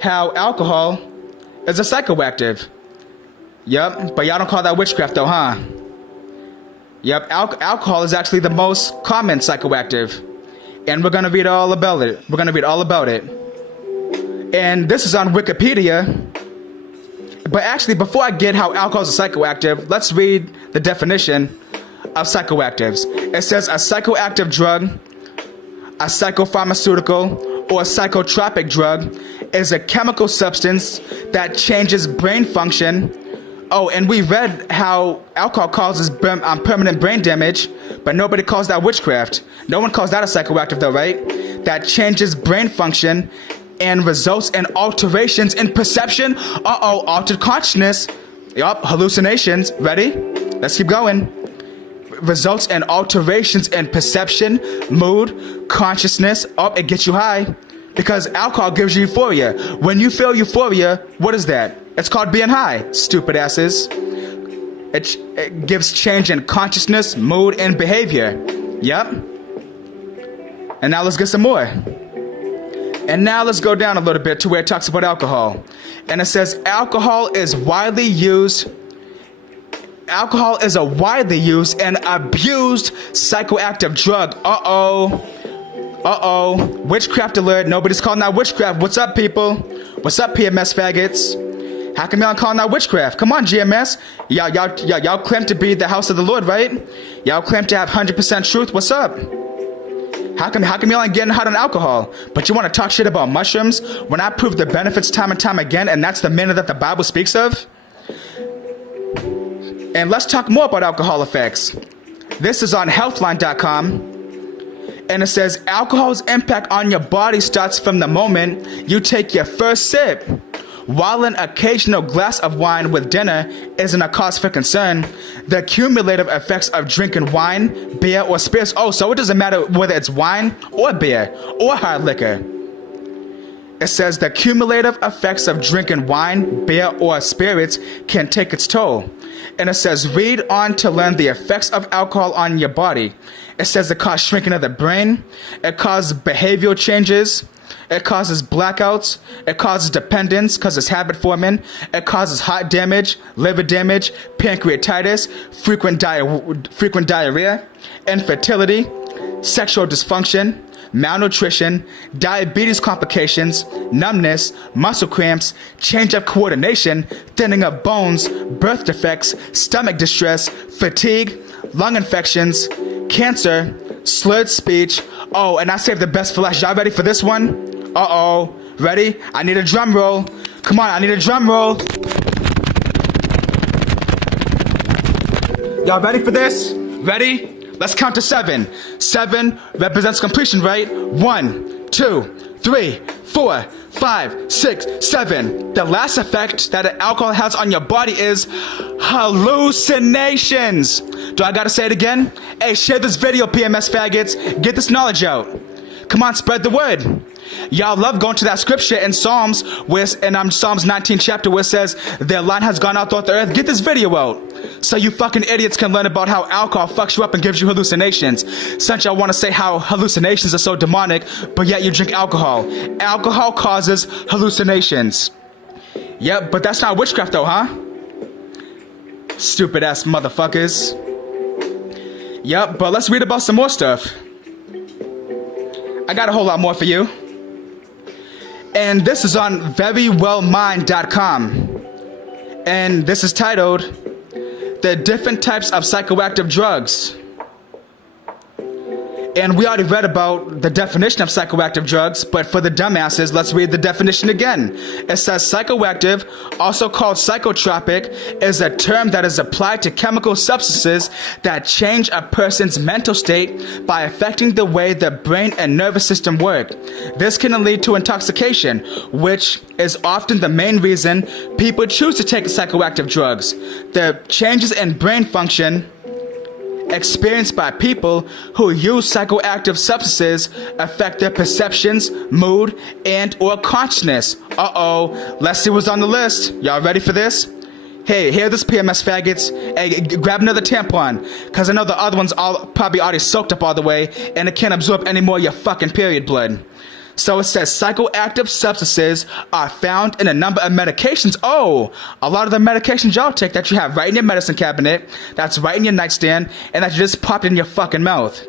how alcohol is a psychoactive. Yep, but y'all don't call that witchcraft though, huh? Yep, alcohol is actually the most common psychoactive. And we're going to read all about it. And this is on Wikipedia. But actually, before I get how alcohol is a psychoactive, let's read the definition of psychoactives. It says a psychoactive drug, a psychopharmaceutical, or psychotropic drug is a chemical substance that changes brain function. Oh, and we read how alcohol causes permanent brain damage, but nobody calls that witchcraft. No one calls that a psychoactive though, right? That changes brain function and results in alterations in perception. Altered consciousness. Yup, hallucinations. Ready? Let's keep going. Results in alterations in perception, mood, consciousness. It gets you high. Because alcohol gives you euphoria. When you feel euphoria, what is that? It's called being high, stupid asses. It gives change in consciousness, mood, and behavior. Yep. And now let's get some more. And now let's go down a little bit to where it talks about alcohol. And it says alcohol is a widely used and abused psychoactive drug. Witchcraft alert. Nobody's calling that witchcraft. What's up, people? What's up, PMS faggots? How come y'all calling that witchcraft? Come on, GMS. Y'all claim to be the house of the Lord, right? Y'all claim to have 100% truth. What's up? How come y'all ain't getting hot on alcohol? But you want to talk shit about mushrooms when I prove the benefits time and time again, and that's the manner that the Bible speaks of? And let's talk more about alcohol effects. This is on healthline.com. And it says alcohol's impact on your body starts from the moment you take your first sip. While an occasional glass of wine with dinner isn't a cause for concern, the cumulative effects of drinking wine, beer, or spirits, so it doesn't matter whether it's wine or beer or hard liquor. It says the cumulative effects of drinking wine, beer, or spirits can take its toll. And it says read on to learn the effects of alcohol on your body. It says it causes shrinking of the brain, it causes behavioral changes, it causes blackouts, it causes dependence because it's habit forming, it causes heart damage, liver damage, pancreatitis, frequent diarrhea, infertility, sexual dysfunction, malnutrition, diabetes complications, numbness, muscle cramps, change of coordination, thinning of bones, birth defects, stomach distress, fatigue, lung infections, cancer, slurred speech. Oh, and I saved the best for last. Y'all ready for this one? Ready? I need a drum roll. Come on, I need a drum roll. Y'all ready for this? Ready? Let's count to 7. 7 represents completion, right? 1, 2, 3, 4, 5, 6, 7. The last effect that alcohol has on your body is hallucinations. Do I gotta say it again? Hey, share this video, PMS faggots. Get this knowledge out. Come on, spread the word. Y'all love going to that scripture in Psalms, Psalms 19 chapter, where it says, their line has gone out throughout the earth. Get this video out, so you fucking idiots can learn about how alcohol fucks you up and gives you hallucinations. Since y'all want to say how hallucinations are so demonic, but yet you drink alcohol. Alcohol causes hallucinations. Yep, but that's not witchcraft though, huh? Stupid ass motherfuckers. Yep, but let's read about some more stuff. I got a whole lot more for you. And this is on verywellmind.com. And this is titled, The Different Types of Psychoactive Drugs. And we already read about the definition of psychoactive drugs, but for the dumbasses, let's read the definition again. It says psychoactive, also called psychotropic, is a term that is applied to chemical substances that change a person's mental state by affecting the way the brain and nervous system work. This can lead to intoxication, which is often the main reason people choose to take psychoactive drugs. The changes in brain function experienced by people who use psychoactive substances affect their perceptions, mood, and or consciousness. Let's see what's on the list. Y'all ready for this? Hey, hear this, PMS faggots. Hey, grab another tampon, because I know the other one's all probably already soaked up all the way, and it can't absorb any more of your fucking period blood. So it says psychoactive substances are found in a number of medications. A lot of the medications y'all take that you have right in your medicine cabinet, that's right in your nightstand, and that you just popped in your fucking mouth.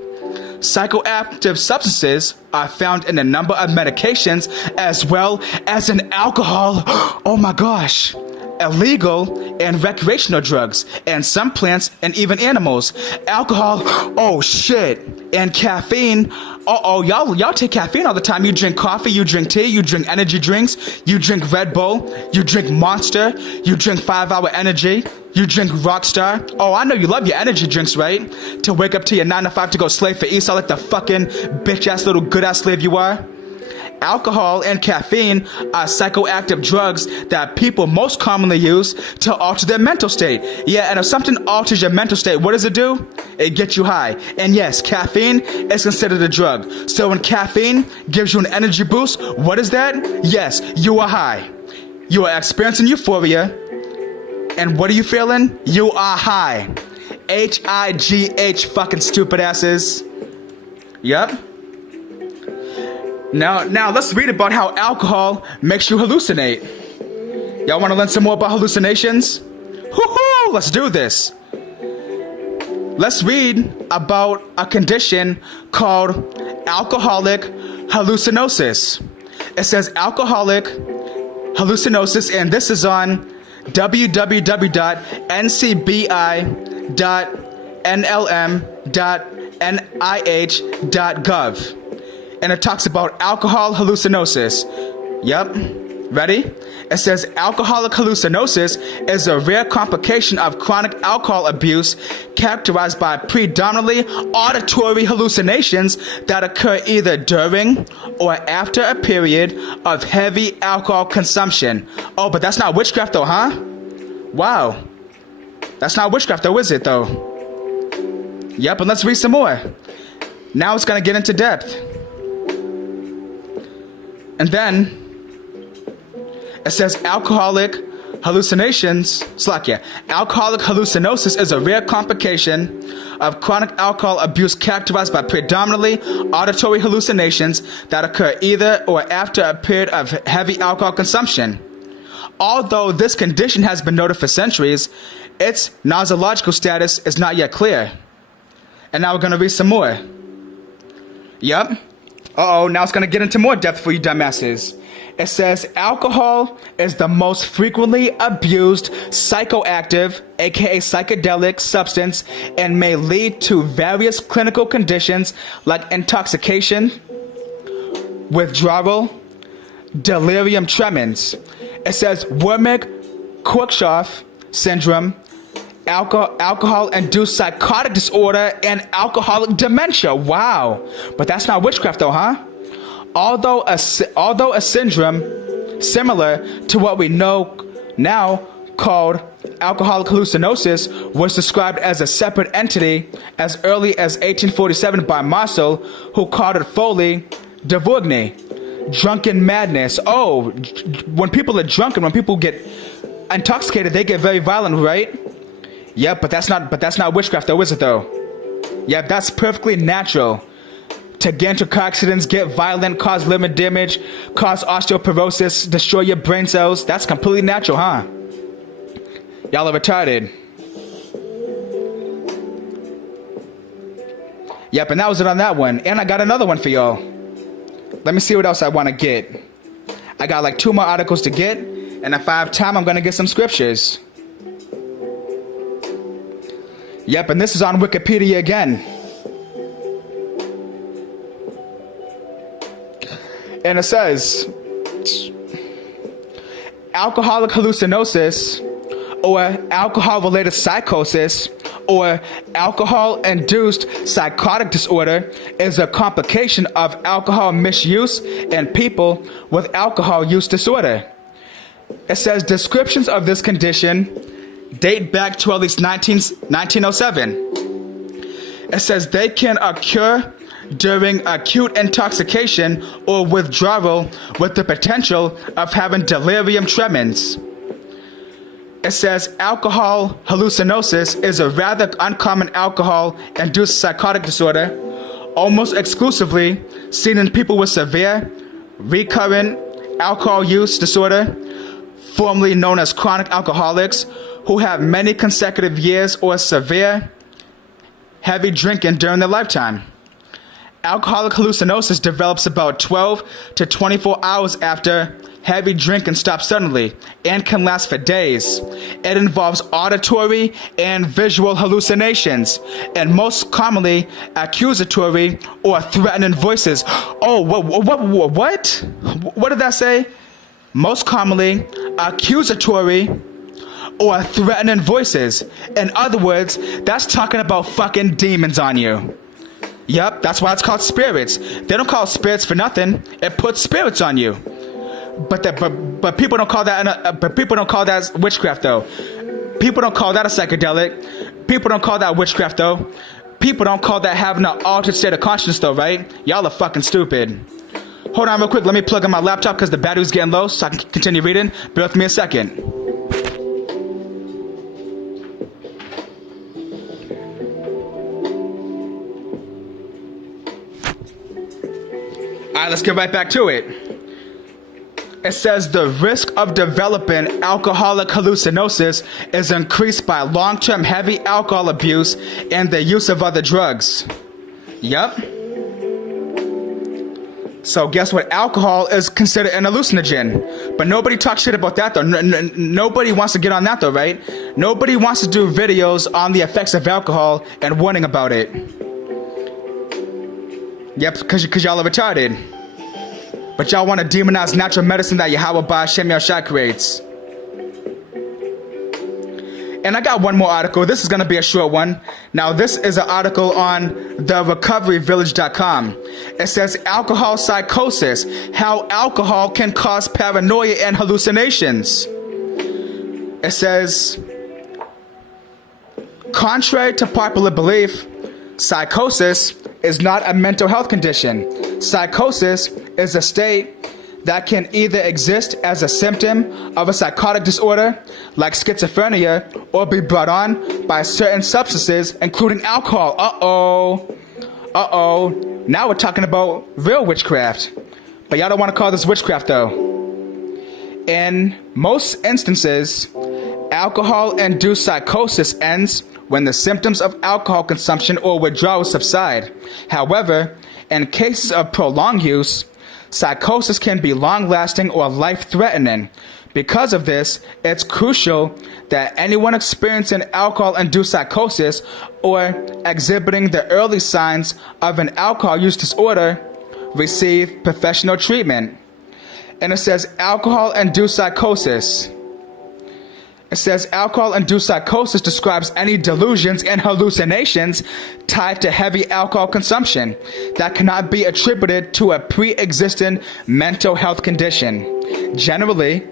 Psychoactive substances are found in a number of medications as well as in alcohol. Oh my gosh. Illegal and recreational drugs, and some plants and even animals. Alcohol, oh shit, and caffeine. Y'all take caffeine all the time. You drink coffee, you drink tea, you drink energy drinks, you drink Red Bull, you drink Monster, you drink 5 Hour Energy, you drink Rockstar. I know you love your energy drinks, right? To wake up to your 9 to 5 to go slave for Esau like the fucking bitch ass little good ass slave you are. Alcohol and caffeine are psychoactive drugs that people most commonly use to alter their mental state. Yeah, and if something alters your mental state, what does it do? It gets you high. And yes, caffeine is considered a drug. So when caffeine gives you an energy boost, what is that? Yes, you are high. You are experiencing euphoria. And what are you feeling? You are high. H-I-G-H, fucking stupid asses. Yup. Now let's read about how alcohol makes you hallucinate. Y'all want to learn some more about hallucinations? Woohoo! Let's do this. Let's read about a condition called alcoholic hallucinosis. It says alcoholic hallucinosis, and this is on www.ncbi.nlm.nih.gov. And it talks about alcohol hallucinosis. Yep. Ready? It says alcoholic hallucinosis is a rare complication of chronic alcohol abuse characterized by predominantly auditory hallucinations that occur either during or after a period of heavy alcohol consumption. Oh, but that's not witchcraft though, huh? Wow. That's not witchcraft though, is it though? Yep, and let's read some more. Now it's going to get into depth. And then it says alcoholic hallucinosis is a rare complication of chronic alcohol abuse characterized by predominantly auditory hallucinations that occur either or after a period of heavy alcohol consumption. Although this condition has been noted for centuries, its nosological status is not yet clear. And now we're going to read some more. Yep. Uh-oh, now it's going to get into more depth for you dumbasses. It says alcohol is the most frequently abused psychoactive, aka psychedelic substance, and may lead to various clinical conditions like intoxication, withdrawal, delirium tremens. It says Wernicke-Korsakoff syndrome, alcohol-induced psychotic disorder, and alcoholic dementia. Wow. But that's not witchcraft though, huh? Although a syndrome similar to what we know now called alcoholic hallucinosis was described as a separate entity as early as 1847 by Marcel, who called it folie d'aveugle, drunken madness. Oh, when people are drunken, when people get intoxicated, they get very violent, right? Yep, but that's not witchcraft though, is it though? Yep, that's perfectly natural. To get into car accidents, get violent, cause liver damage, cause osteoporosis, destroy your brain cells. That's completely natural, huh? Y'all are retarded. Yep, and that was it on that one. And I got another one for y'all. Let me see what else I want to get. I got like 2 more articles to get, and if I have time, I'm going to get some scriptures. Yep, and this is on Wikipedia again. And it says, alcoholic hallucinosis or alcohol-related psychosis or alcohol-induced psychotic disorder is a complication of alcohol misuse in people with alcohol use disorder. It says descriptions of this condition date back to at least 1907. It says they can occur during acute intoxication or withdrawal with the potential of having delirium tremens. It says alcohol hallucinosis is a rather uncommon alcohol-induced psychotic disorder, almost exclusively seen in people with severe, recurrent alcohol use disorder, formerly known as chronic alcoholics, who have many consecutive years or severe, heavy drinking during their lifetime. Alcoholic hallucinosis develops about 12 to 24 hours after heavy drinking stops suddenly and can last for days. It involves auditory and visual hallucinations, and most commonly accusatory or threatening voices. Oh, what? What did that say? Most commonly accusatory or threatening voices. In other words, that's talking about fucking demons on you. Yep, that's why it's called spirits. They don't call spirits for nothing. It puts spirits on you. But people don't call that. But people don't call that witchcraft though. People don't call that a psychedelic. People don't call that witchcraft though. People don't call that having an altered state of consciousness though, right? Y'all are fucking stupid. Hold on real quick. Let me plug in my laptop because the battery's getting low, so I can continue reading. Bear with me a second. Alright, let's get right back to it. It says the risk of developing alcoholic hallucinosis is increased by long-term heavy alcohol abuse and the use of other drugs. Yup. So guess what? Alcohol is considered an hallucinogen. But nobody talks shit about that though. Nobody wants to get on that though, right? Nobody wants to do videos on the effects of alcohol and warning about it. Yep, because y'all are retarded. But y'all want to demonize natural medicine that Yahweh Ba'Shem Yahushua creates. And I got one more article. This is going to be a short one. Now, this is an article on therecoveryvillage.com. It says, alcohol psychosis, how alcohol can cause paranoia and hallucinations. It says, contrary to popular belief, psychosis is not a mental health condition. Psychosis is a state that can either exist as a symptom of a psychotic disorder like schizophrenia or be brought on by certain substances, including alcohol. Now we're talking about real witchcraft. But y'all don't want to call this witchcraft though. In most instances, alcohol-induced psychosis ends when the symptoms of alcohol consumption or withdrawal subside. However, in cases of prolonged use, psychosis can be long-lasting or life-threatening. Because of this, it's crucial that anyone experiencing alcohol-induced psychosis or exhibiting the early signs of an alcohol use disorder receive professional treatment. And it says alcohol-induced psychosis. It says alcohol-induced psychosis describes any delusions and hallucinations tied to heavy alcohol consumption that cannot be attributed to a pre-existing mental health condition. Generally,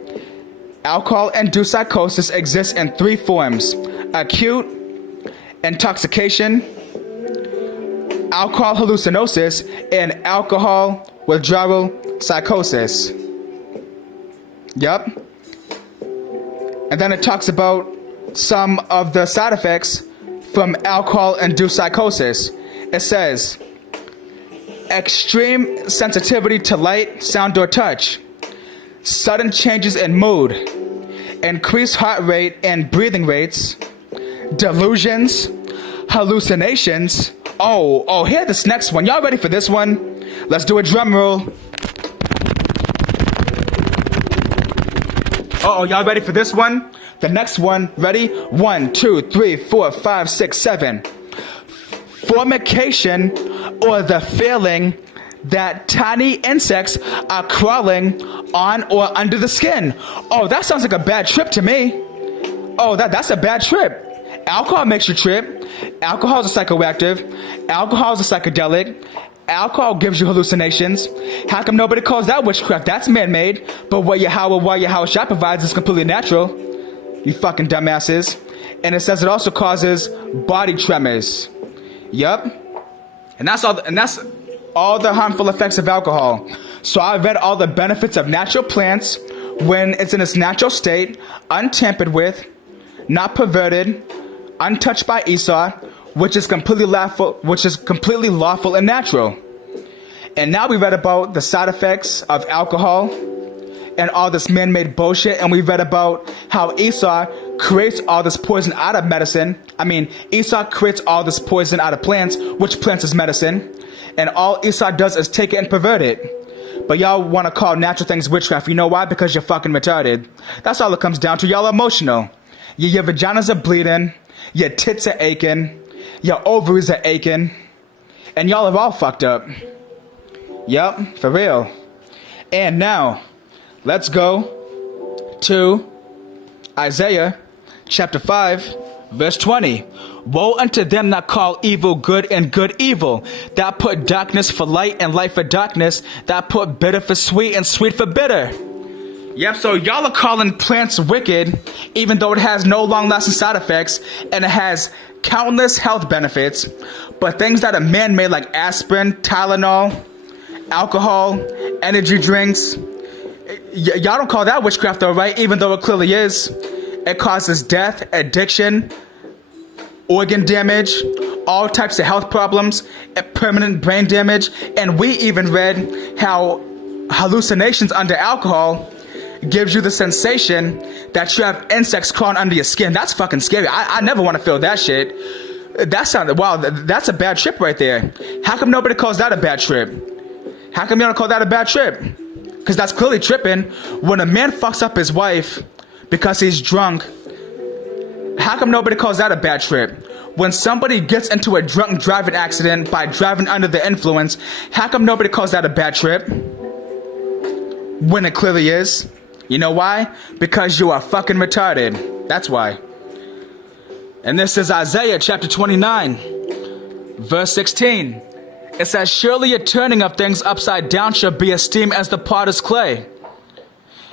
alcohol-induced psychosis exists in three forms: acute intoxication, alcohol hallucinosis, and alcohol withdrawal psychosis. Yup. And then it talks about some of the side effects from alcohol-induced psychosis. It says, extreme sensitivity to light, sound, or touch, sudden changes in mood, increased heart rate and breathing rates, delusions, hallucinations. Hear this next one. Y'all ready for this one? Let's do a drum roll. Y'all ready for this one? The next one, ready? 1, 2, 3, 4, 5, 6, 7. Formication, or the feeling that tiny insects are crawling on or under the skin. That sounds like a bad trip to me. That's a bad trip. Alcohol makes you trip. Alcohol is a psychoactive. Alcohol is a psychedelic. Alcohol gives you hallucinations. How come nobody calls that witchcraft? That's man-made. But what Yahweh provides is completely natural. You fucking dumbasses. And it says it also causes body tremors. Yup. And that's all the harmful effects of alcohol. So I read all the benefits of natural plants when it's in its natural state, untampered with, not perverted, untouched by Esau, which is completely lawful and natural. And now we read about the side effects of alcohol and all this man-made bullshit, and we read about how Esau creates all this poison out of medicine. Esau creates all this poison out of plants, which plants is medicine, and all Esau does is take it and pervert it. But y'all want to call natural things witchcraft. You know why? Because you're fucking retarded. That's all it comes down to. Y'all are emotional. Your vaginas are bleeding, your tits are aching, your ovaries are aching, and y'all are all fucked up. Yup, for real. And now, let's go to Isaiah chapter 5, verse 20. Woe unto them that call evil good and good evil, that put darkness for light and light for darkness, that put bitter for sweet and sweet for bitter. Yep, so y'all are calling plants wicked, even though it has no long-lasting side effects, and it has countless health benefits. But things that are man-made like aspirin, Tylenol, alcohol, energy drinks, y'all don't call that witchcraft though, right? Even though it clearly is. It causes death, addiction, organ damage, all types of health problems, permanent brain damage, and we even read how hallucinations under alcohol gives you the sensation that you have insects crawling under your skin. That's fucking scary. I never want to feel that shit. That's a bad trip right there. How come nobody calls that a bad trip? How come you don't call that a bad trip? Because that's clearly tripping. When a man fucks up his wife because he's drunk, how come nobody calls that a bad trip? When somebody gets into a drunk driving accident by driving under the influence, how come nobody calls that a bad trip? when it clearly is. You know why? Because you are fucking retarded. That's why. And this is Isaiah chapter 29, verse 16. It says, surely a turning of things upside down shall be esteemed as the potter's clay.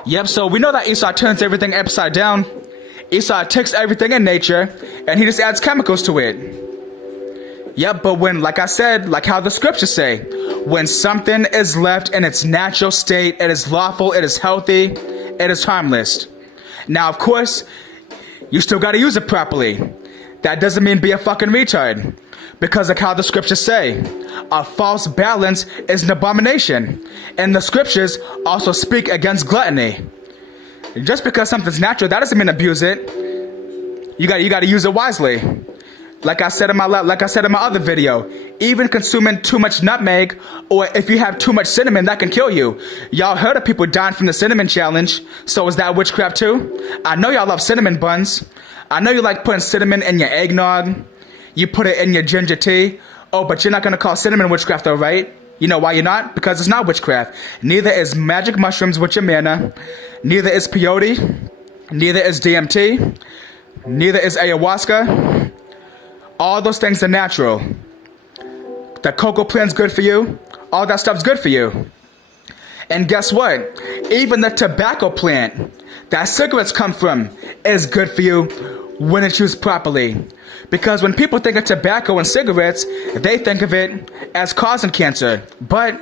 Yep, so we know that Esau turns everything upside down. Esau takes everything in nature, and he just adds chemicals to it. Yep, but when, like I said, like how the scriptures say, when something is left in its natural state, it is lawful, it is healthy, it is harmless. Now, of course, you still got to use it properly. That doesn't mean be a fucking retard. Because like how the scriptures say, a false balance is an abomination. And the scriptures also speak against gluttony. Just because something's natural, that doesn't mean abuse it. You got to use it wisely. Like I said in my other video, even consuming too much nutmeg, or if you have too much cinnamon, that can kill you. Y'all heard of people dying from the cinnamon challenge. So is that witchcraft too? I know y'all love cinnamon buns. I know you like putting cinnamon in your eggnog. You put it in your ginger tea. Oh, but you're not going to call cinnamon witchcraft though, right? You know why you're not? Because it's not witchcraft. Neither is magic mushrooms with your mana. Neither is peyote. Neither is DMT. Neither is ayahuasca. All those things are natural. The cocoa plant's good for you. All that stuff's good for you. And guess what? Even the tobacco plant that cigarettes come from is good for you when it's used properly. Because when people think of tobacco and cigarettes, they think of it as causing cancer. But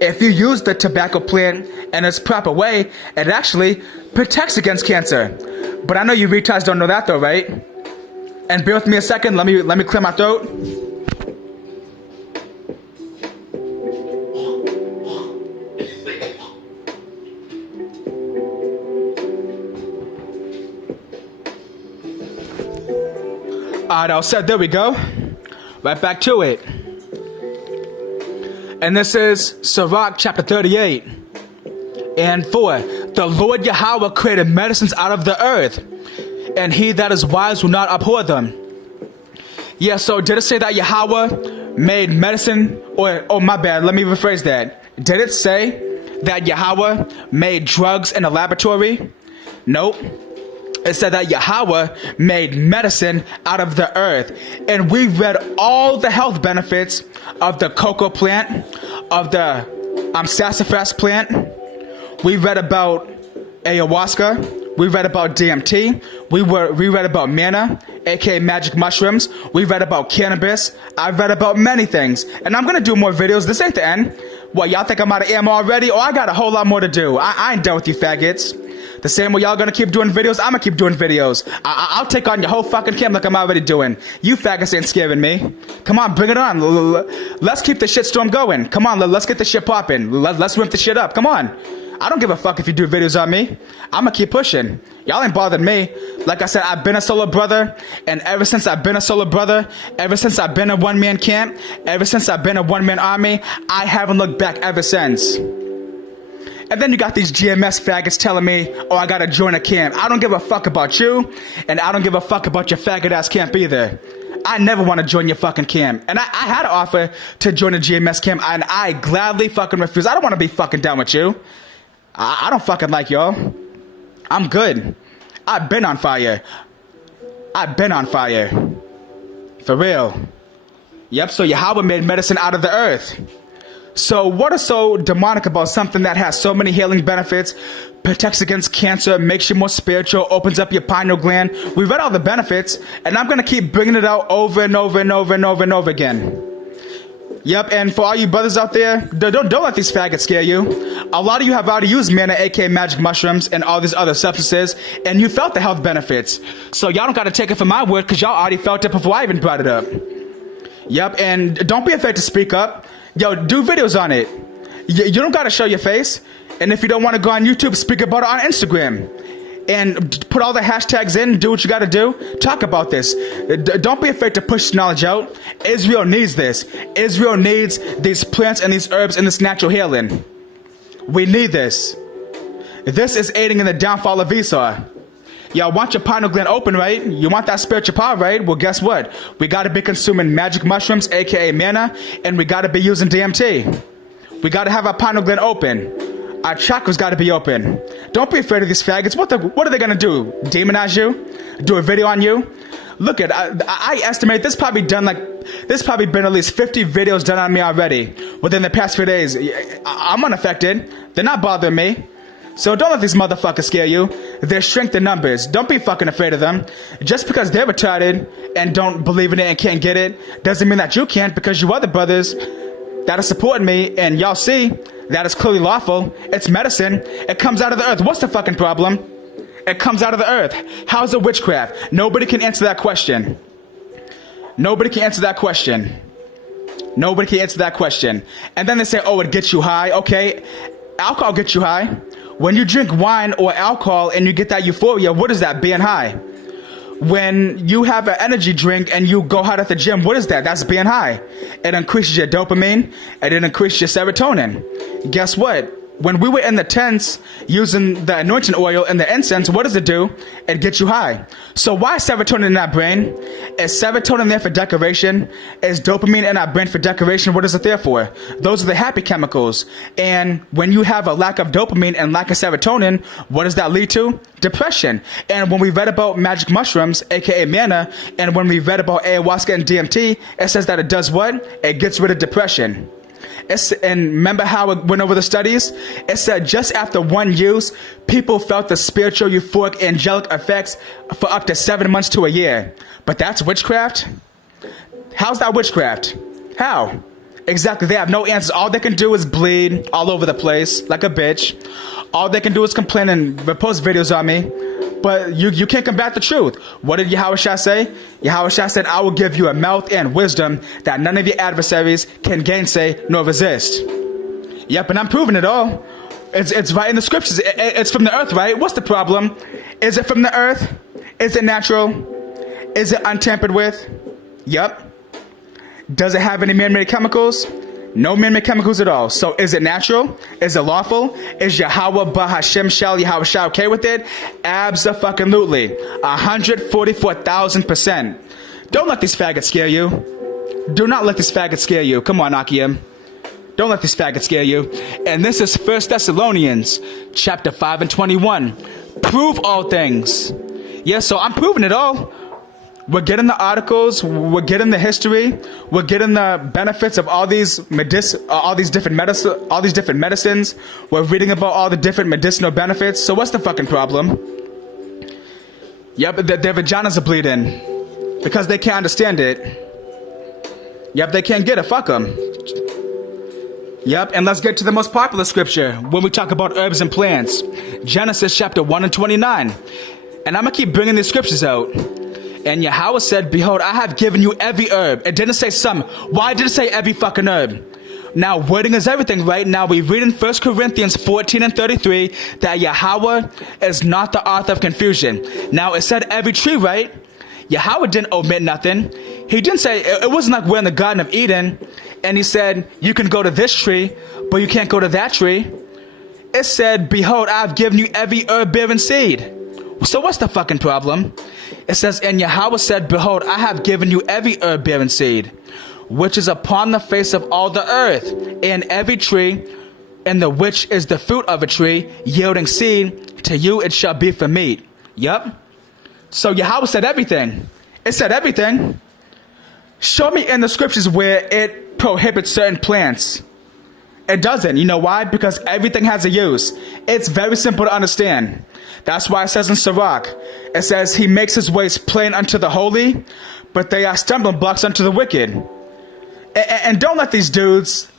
if you use the tobacco plant in its proper way, it actually protects against cancer. But I know you retards don't know that though, right? And bear with me a second, let me clear my throat. Alright, all set, there we go. Right back to it. And this is Sirach chapter 38 and 4. The Lord Yahweh created medicines out of the earth, and he that is wise will not abhor them. Yeah, so did it say that Yahweh made medicine? Or, oh my bad, let me rephrase that. Did it say that Yahweh made drugs in a laboratory? Nope. It said that Yahweh made medicine out of the earth. And we read all the health benefits of the cocoa plant, of the sassafras plant. We read about ayahuasca. We read about DMT. We read about manna, aka magic mushrooms. We read about cannabis. I read about many things. And I'm going to do more videos. This ain't the end. What, y'all think I'm out of ammo already? Oh, I got a whole lot more to do. I ain't done with you faggots. The same way y'all gonna keep doing videos, I'ma keep doing videos. I'll take on your whole fucking camp like I'm already doing. You faggots ain't scaring me. Come on, bring it on. Let's keep the shitstorm going. Come on, let's get the shit popping. Let's ramp the shit up. Come on. I don't give a fuck if you do videos on me. I'ma keep pushing. Y'all ain't bothered me. Like I said, I've been a solo brother, and ever since I've been a solo brother, ever since I've been a one-man camp, ever since I've been a one-man army, I haven't looked back ever since. And then you got these GMS faggots telling me, oh, I gotta join a camp. I don't give a fuck about you, and I don't give a fuck about your faggot-ass camp either. I never want to join your fucking camp. And I had an offer to join a GMS camp, and I gladly fucking refused. I don't want to be fucking down with you. I don't fucking like y'all. I'm good. I've been on fire. I've been on fire. For real. Yep, so Yahweh made medicine out of the earth. So what is so demonic about something that has so many healing benefits, protects against cancer, makes you more spiritual, opens up your pineal gland? We read all the benefits, and I'm going to keep bringing it out over and over and over and over and over again. Yep, and for all you brothers out there, don't let these faggots scare you. A lot of you have already used manna, aka magic mushrooms, and all these other substances, and you felt the health benefits. So y'all don't got to take it for my word, because y'all already felt it before I even brought it up. Yep, and don't be afraid to speak up. Yo, do videos on it. You don't gotta show your face. And if you don't want to go on YouTube, speak about it on Instagram. And put all the hashtags in, do what you gotta do. Talk about this. Don't be afraid to push knowledge out. Israel needs this. Israel needs these plants and these herbs and this natural healing. We need this. This is aiding in the downfall of Esau. Y'all want your pineal gland open, right? You want that spiritual power, right? Well, guess what? We got to be consuming magic mushrooms, aka manna, and we got to be using DMT. We got to have our pineal gland open. Our chakras got to be open. Don't be afraid of these faggots. What are they going to do? Demonize you? Do a video on you? Look at, I estimate there's probably been at least 50 videos done on me already within the past few days. I'm unaffected. They're not bothering me. So don't let these motherfuckers scare you. There's strength in numbers. Don't be fucking afraid of them. Just because they're retarded and don't believe in it and can't get it doesn't mean that you can't, because you other brothers that are supporting me and y'all see that is clearly lawful. It's medicine. It comes out of the earth. What's the fucking problem? It comes out of the earth. How's it witchcraft? Nobody can answer that question. Nobody can answer that question. Nobody can answer that question. And then they say, oh, it gets you high. Okay, alcohol gets you high. When you drink wine or alcohol and you get that euphoria, what is that? Being high. When you have an energy drink and you go hard at the gym, what is that? That's being high. It increases your dopamine and it increases your serotonin. Guess what? When we were in the tents using the anointing oil and the incense, what does it do? It gets you high. So why is serotonin in our brain? Is serotonin there for decoration? Is dopamine in our brain for decoration? What is it there for? Those are the happy chemicals. And when you have a lack of dopamine and lack of serotonin, what does that lead to? Depression. And when we read about magic mushrooms, aka manna, and when we read about ayahuasca and DMT, it says that it does what? It gets rid of depression. And remember how it went over the studies? It said just after one use, people felt the spiritual, euphoric, angelic effects for up to 7 months to a year. But that's witchcraft? How's that witchcraft? How? Exactly, they have no answers. All they can do is bleed all over the place like a bitch. All they can do is complain and post videos on me. But you can't combat the truth. What did Yahushua say? Yahushua said, I will give you a mouth and wisdom that none of your adversaries can gainsay nor resist. Yep, and I'm proving it all. It's right in the scriptures. It's from the earth, right? What's the problem? Is it from the earth? Is it natural? Is it untampered with? Yep. Does it have any man-made chemicals? No man-made chemicals at all. So is it natural? Is it lawful? Is Yahweh Bahashem Shal Yahushua okay with it? Abso-fucking-lutely. 144,000%. Don't let these faggots scare you. Do not let these faggots scare you. Come on, Akim. Don't let these faggots scare you. And this is 1 Thessalonians chapter 5 and 21. Prove all things. Yes, so I'm proving it all. We're getting the articles, we're getting the history, we're getting the benefits of all these different medicines. We're reading about all the different medicinal benefits. So what's the fucking problem? Yep, their vaginas are bleeding because they can't understand it. Yep, they can't get it. Fuck them. Yep, and let's get to the most popular scripture when we talk about herbs and plants. Genesis chapter 1 and 29. And I'm going to keep bringing these scriptures out. And Yahweh said, behold, I have given you every herb. It didn't say some. Why did it say every fucking herb? Now, wording is everything, right? Now, we read in 1 Corinthians 14 and 33 that Yahweh is not the author of confusion. Now, it said every tree, right? Yahweh didn't omit nothing. He didn't say, it wasn't like we're in the Garden of Eden, and he said, you can go to this tree, but you can't go to that tree. It said, behold, I have given you every herb-bearing seed. So what's the fucking problem? It says, and Yahweh said, behold, I have given you every herb-bearing seed, which is upon the face of all the earth, and every tree, and the which is the fruit of a tree, yielding seed, to you it shall be for meat. Yep. So Yahweh said everything. It said everything. Show me in the scriptures where it prohibits certain plants. It doesn't. You know why? Because everything has a use. It's very simple to understand. That's why it says in Sirach, it says, he makes his ways plain unto the holy, but they are stumbling blocks unto the wicked. And don't let these dudes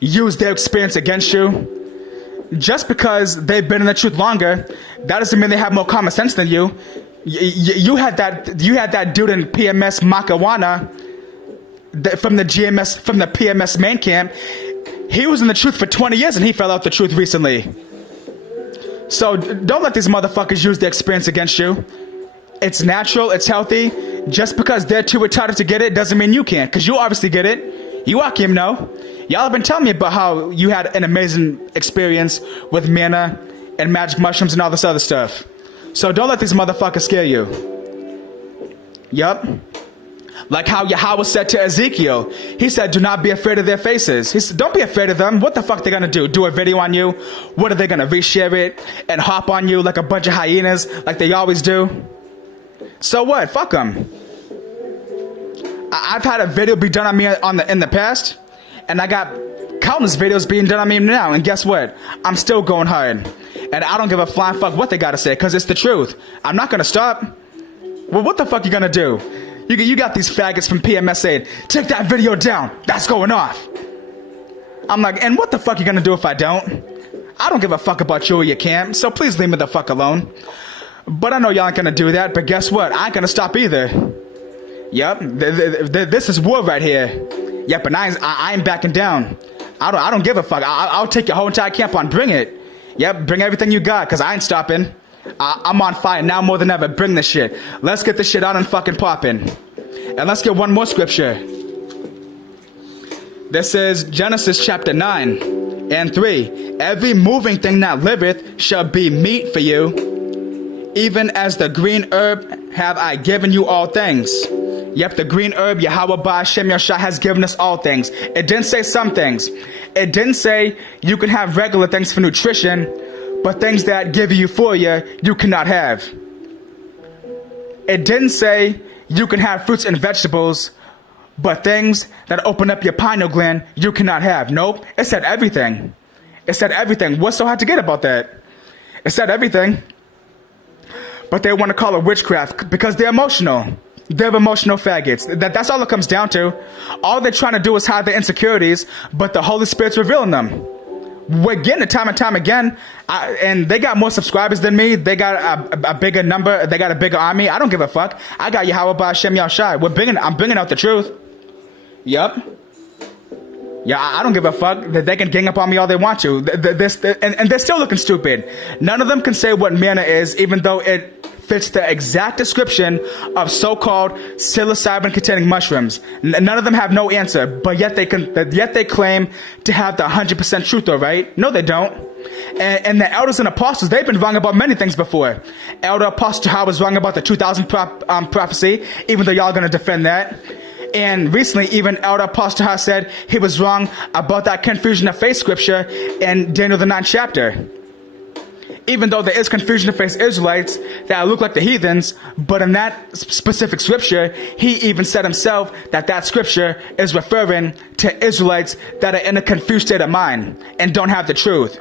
use their experience against you. Just because they've been in the truth longer, that doesn't mean they have more common sense than you. You had that dude in PMS Makawana from the PMS main camp. He was in the truth for 20 years and he fell out the truth recently. So don't let these motherfuckers use their experience against you. It's natural, it's healthy. Just because they're too retarded to get it doesn't mean you can't, because you obviously get it. You Akim know. Y'all have been telling me about how you had an amazing experience with manna and magic mushrooms and all this other stuff. So don't let these motherfuckers scare you. Yup. Like how Yahweh said to Ezekiel, he said, do not be afraid of their faces. He said, don't be afraid of them. What the fuck they gonna do? Do a video on you? What are they gonna reshare it and hop on you like a bunch of hyenas like they always do? So what? Fuck them. I've had a video be done on me in the past, and I got countless videos being done on me now, and guess what? I'm still going hard. And I don't give a flying fuck what they gotta say, because it's the truth. I'm not gonna stop. Well, what the fuck you gonna do? You got these faggots from PMS saying, take that video down, that's going off. I'm like, and what the fuck you gonna do if I don't? I don't give a fuck about you or your camp, so please leave me the fuck alone. But I know y'all ain't gonna do that, but guess what? I ain't gonna stop either. Yep, this is war right here. Yep, and I ain't backing down. I don't give a fuck. I'll take your whole entire camp on, bring it. Yep, bring everything you got, because I ain't stopping. I'm on fire now more than ever. Bring this shit. Let's get this shit on and fucking popping. And let's get one more scripture. This is Genesis chapter 9 and 3. Every moving thing that liveth shall be meat for you. Even as the green herb have I given you all things. Yep, the green herb, Yahweh Ba'ashem Yashah, has given us all things. It didn't say some things. It didn't say you can have regular things for nutrition, but things that give you euphoria, you cannot have. It didn't say you can have fruits and vegetables, but things that open up your pineal gland, you cannot have. Nope, it said everything. It said everything. What's so hard to get about that? It said everything. But they want to call it witchcraft because they're emotional. They're emotional faggots. That's all it comes down to. All they're trying to do is hide their insecurities, but the Holy Spirit's revealing them. We're getting it time and time again, and they got more subscribers than me. They got a bigger number. They got a bigger army. I don't give a fuck. I got Yahweh Ba'ashem Yahshai. I'm bringing out the truth. Yup. Yeah, I don't give a fuck. They can gang up on me all they want to. And they're still looking stupid. None of them can say what manna is, even though it fits the exact description of so-called psilocybin-containing mushrooms. None of them have no answer, but yet they claim to have the 100% truth, though, right? No, they don't. And the elders and apostles, they've been wrong about many things before. Elder Apostle Howard was wrong about the 2000 prophecy, even though y'all are going to defend that. And recently, even Elder Apostle Howard said he was wrong about that confusion of faith scripture in Daniel the 9th chapter. Even though there is confusion to face Israelites that look like the heathens, but in that specific scripture, he even said himself that scripture is referring to Israelites that are in a confused state of mind and don't have the truth.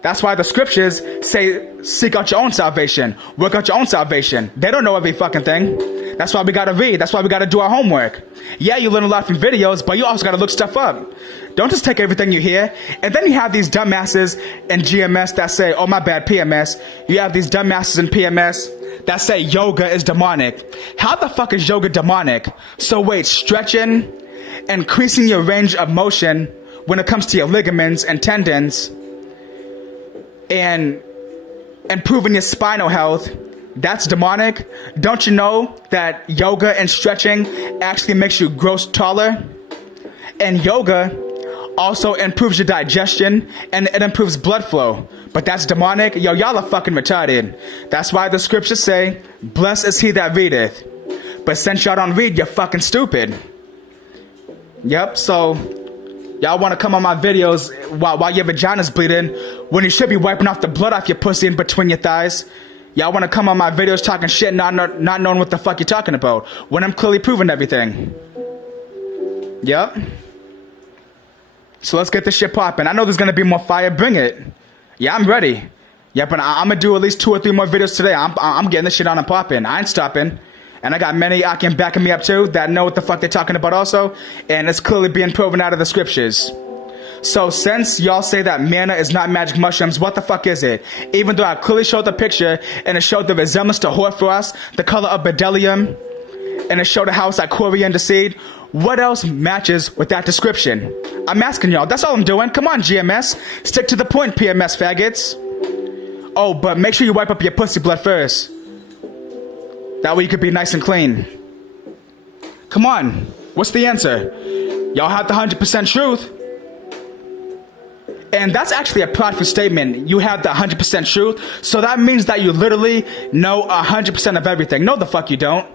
That's why the scriptures say, seek out your own salvation, work out your own salvation. They don't know every fucking thing. That's why we gotta read. That's why we gotta do our homework. Yeah, you learn a lot from videos, but you also gotta look stuff up. Don't just take everything you hear. And then you have these dumbasses in GMS that say, oh my bad, PMS. You have these dumbasses in PMS that say yoga is demonic. How the fuck is yoga demonic? So wait, stretching, increasing your range of motion when it comes to your ligaments and tendons, and improving your spinal health, that's demonic? Don't you know that yoga and stretching actually makes you grow taller? And yoga also improves your digestion, and it improves blood flow. But that's demonic? Yo, y'all are fucking retarded. That's why the scriptures say, blessed is he that readeth. But since y'all don't read, you're fucking stupid. Yep, so y'all want to come on my videos while your vagina's bleeding when you should be wiping off the blood off your pussy in between your thighs. Y'all want to come on my videos talking shit, not knowing what the fuck you're talking about, when I'm clearly proving everything. Yep. So let's get this shit popping. I know there's going to be more fire. Bring it. Yeah, I'm ready. Yep, and I'm going to do at least 2 or 3 more videos today. I'm getting this shit on and popping. I ain't stopping. And I got many Akim backing me up too that know what the fuck they're talking about also. And it's clearly being proven out of the scriptures. So since y'all say that manna is not magic mushrooms, what the fuck is it? Even though I clearly showed the picture and it showed the resemblance to hoarfrost, the color of bdellium, and it showed a house like coriander seed, what else matches with that description? I'm asking y'all. That's all I'm doing. Come on, GMS. Stick to the point, PMS faggots. Oh, but make sure you wipe up your pussy blood first. That way you could be nice and clean. Come on. What's the answer? Y'all have the 100% truth. And that's actually a prideful statement. You have the 100% truth. So that means that you literally know 100% of everything. No, the fuck you don't.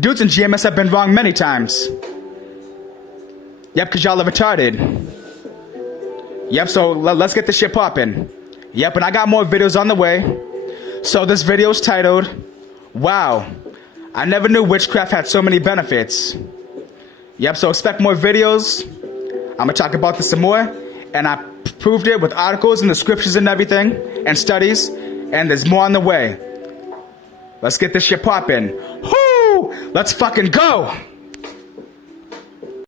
Dudes in GMS have been wrong many times. Yep, because y'all are retarded. Yep, so let's get this shit poppin'. Yep, and I got more videos on the way. So this video is titled, Wow, I Never Knew Witchcraft Had So Many Benefits. Yep, so expect more videos. I'm gonna talk about this some more. And I proved it with articles and the scriptures and everything, and studies. And there's more on the way. Let's get this shit poppin'. Whoo! Let's fucking go!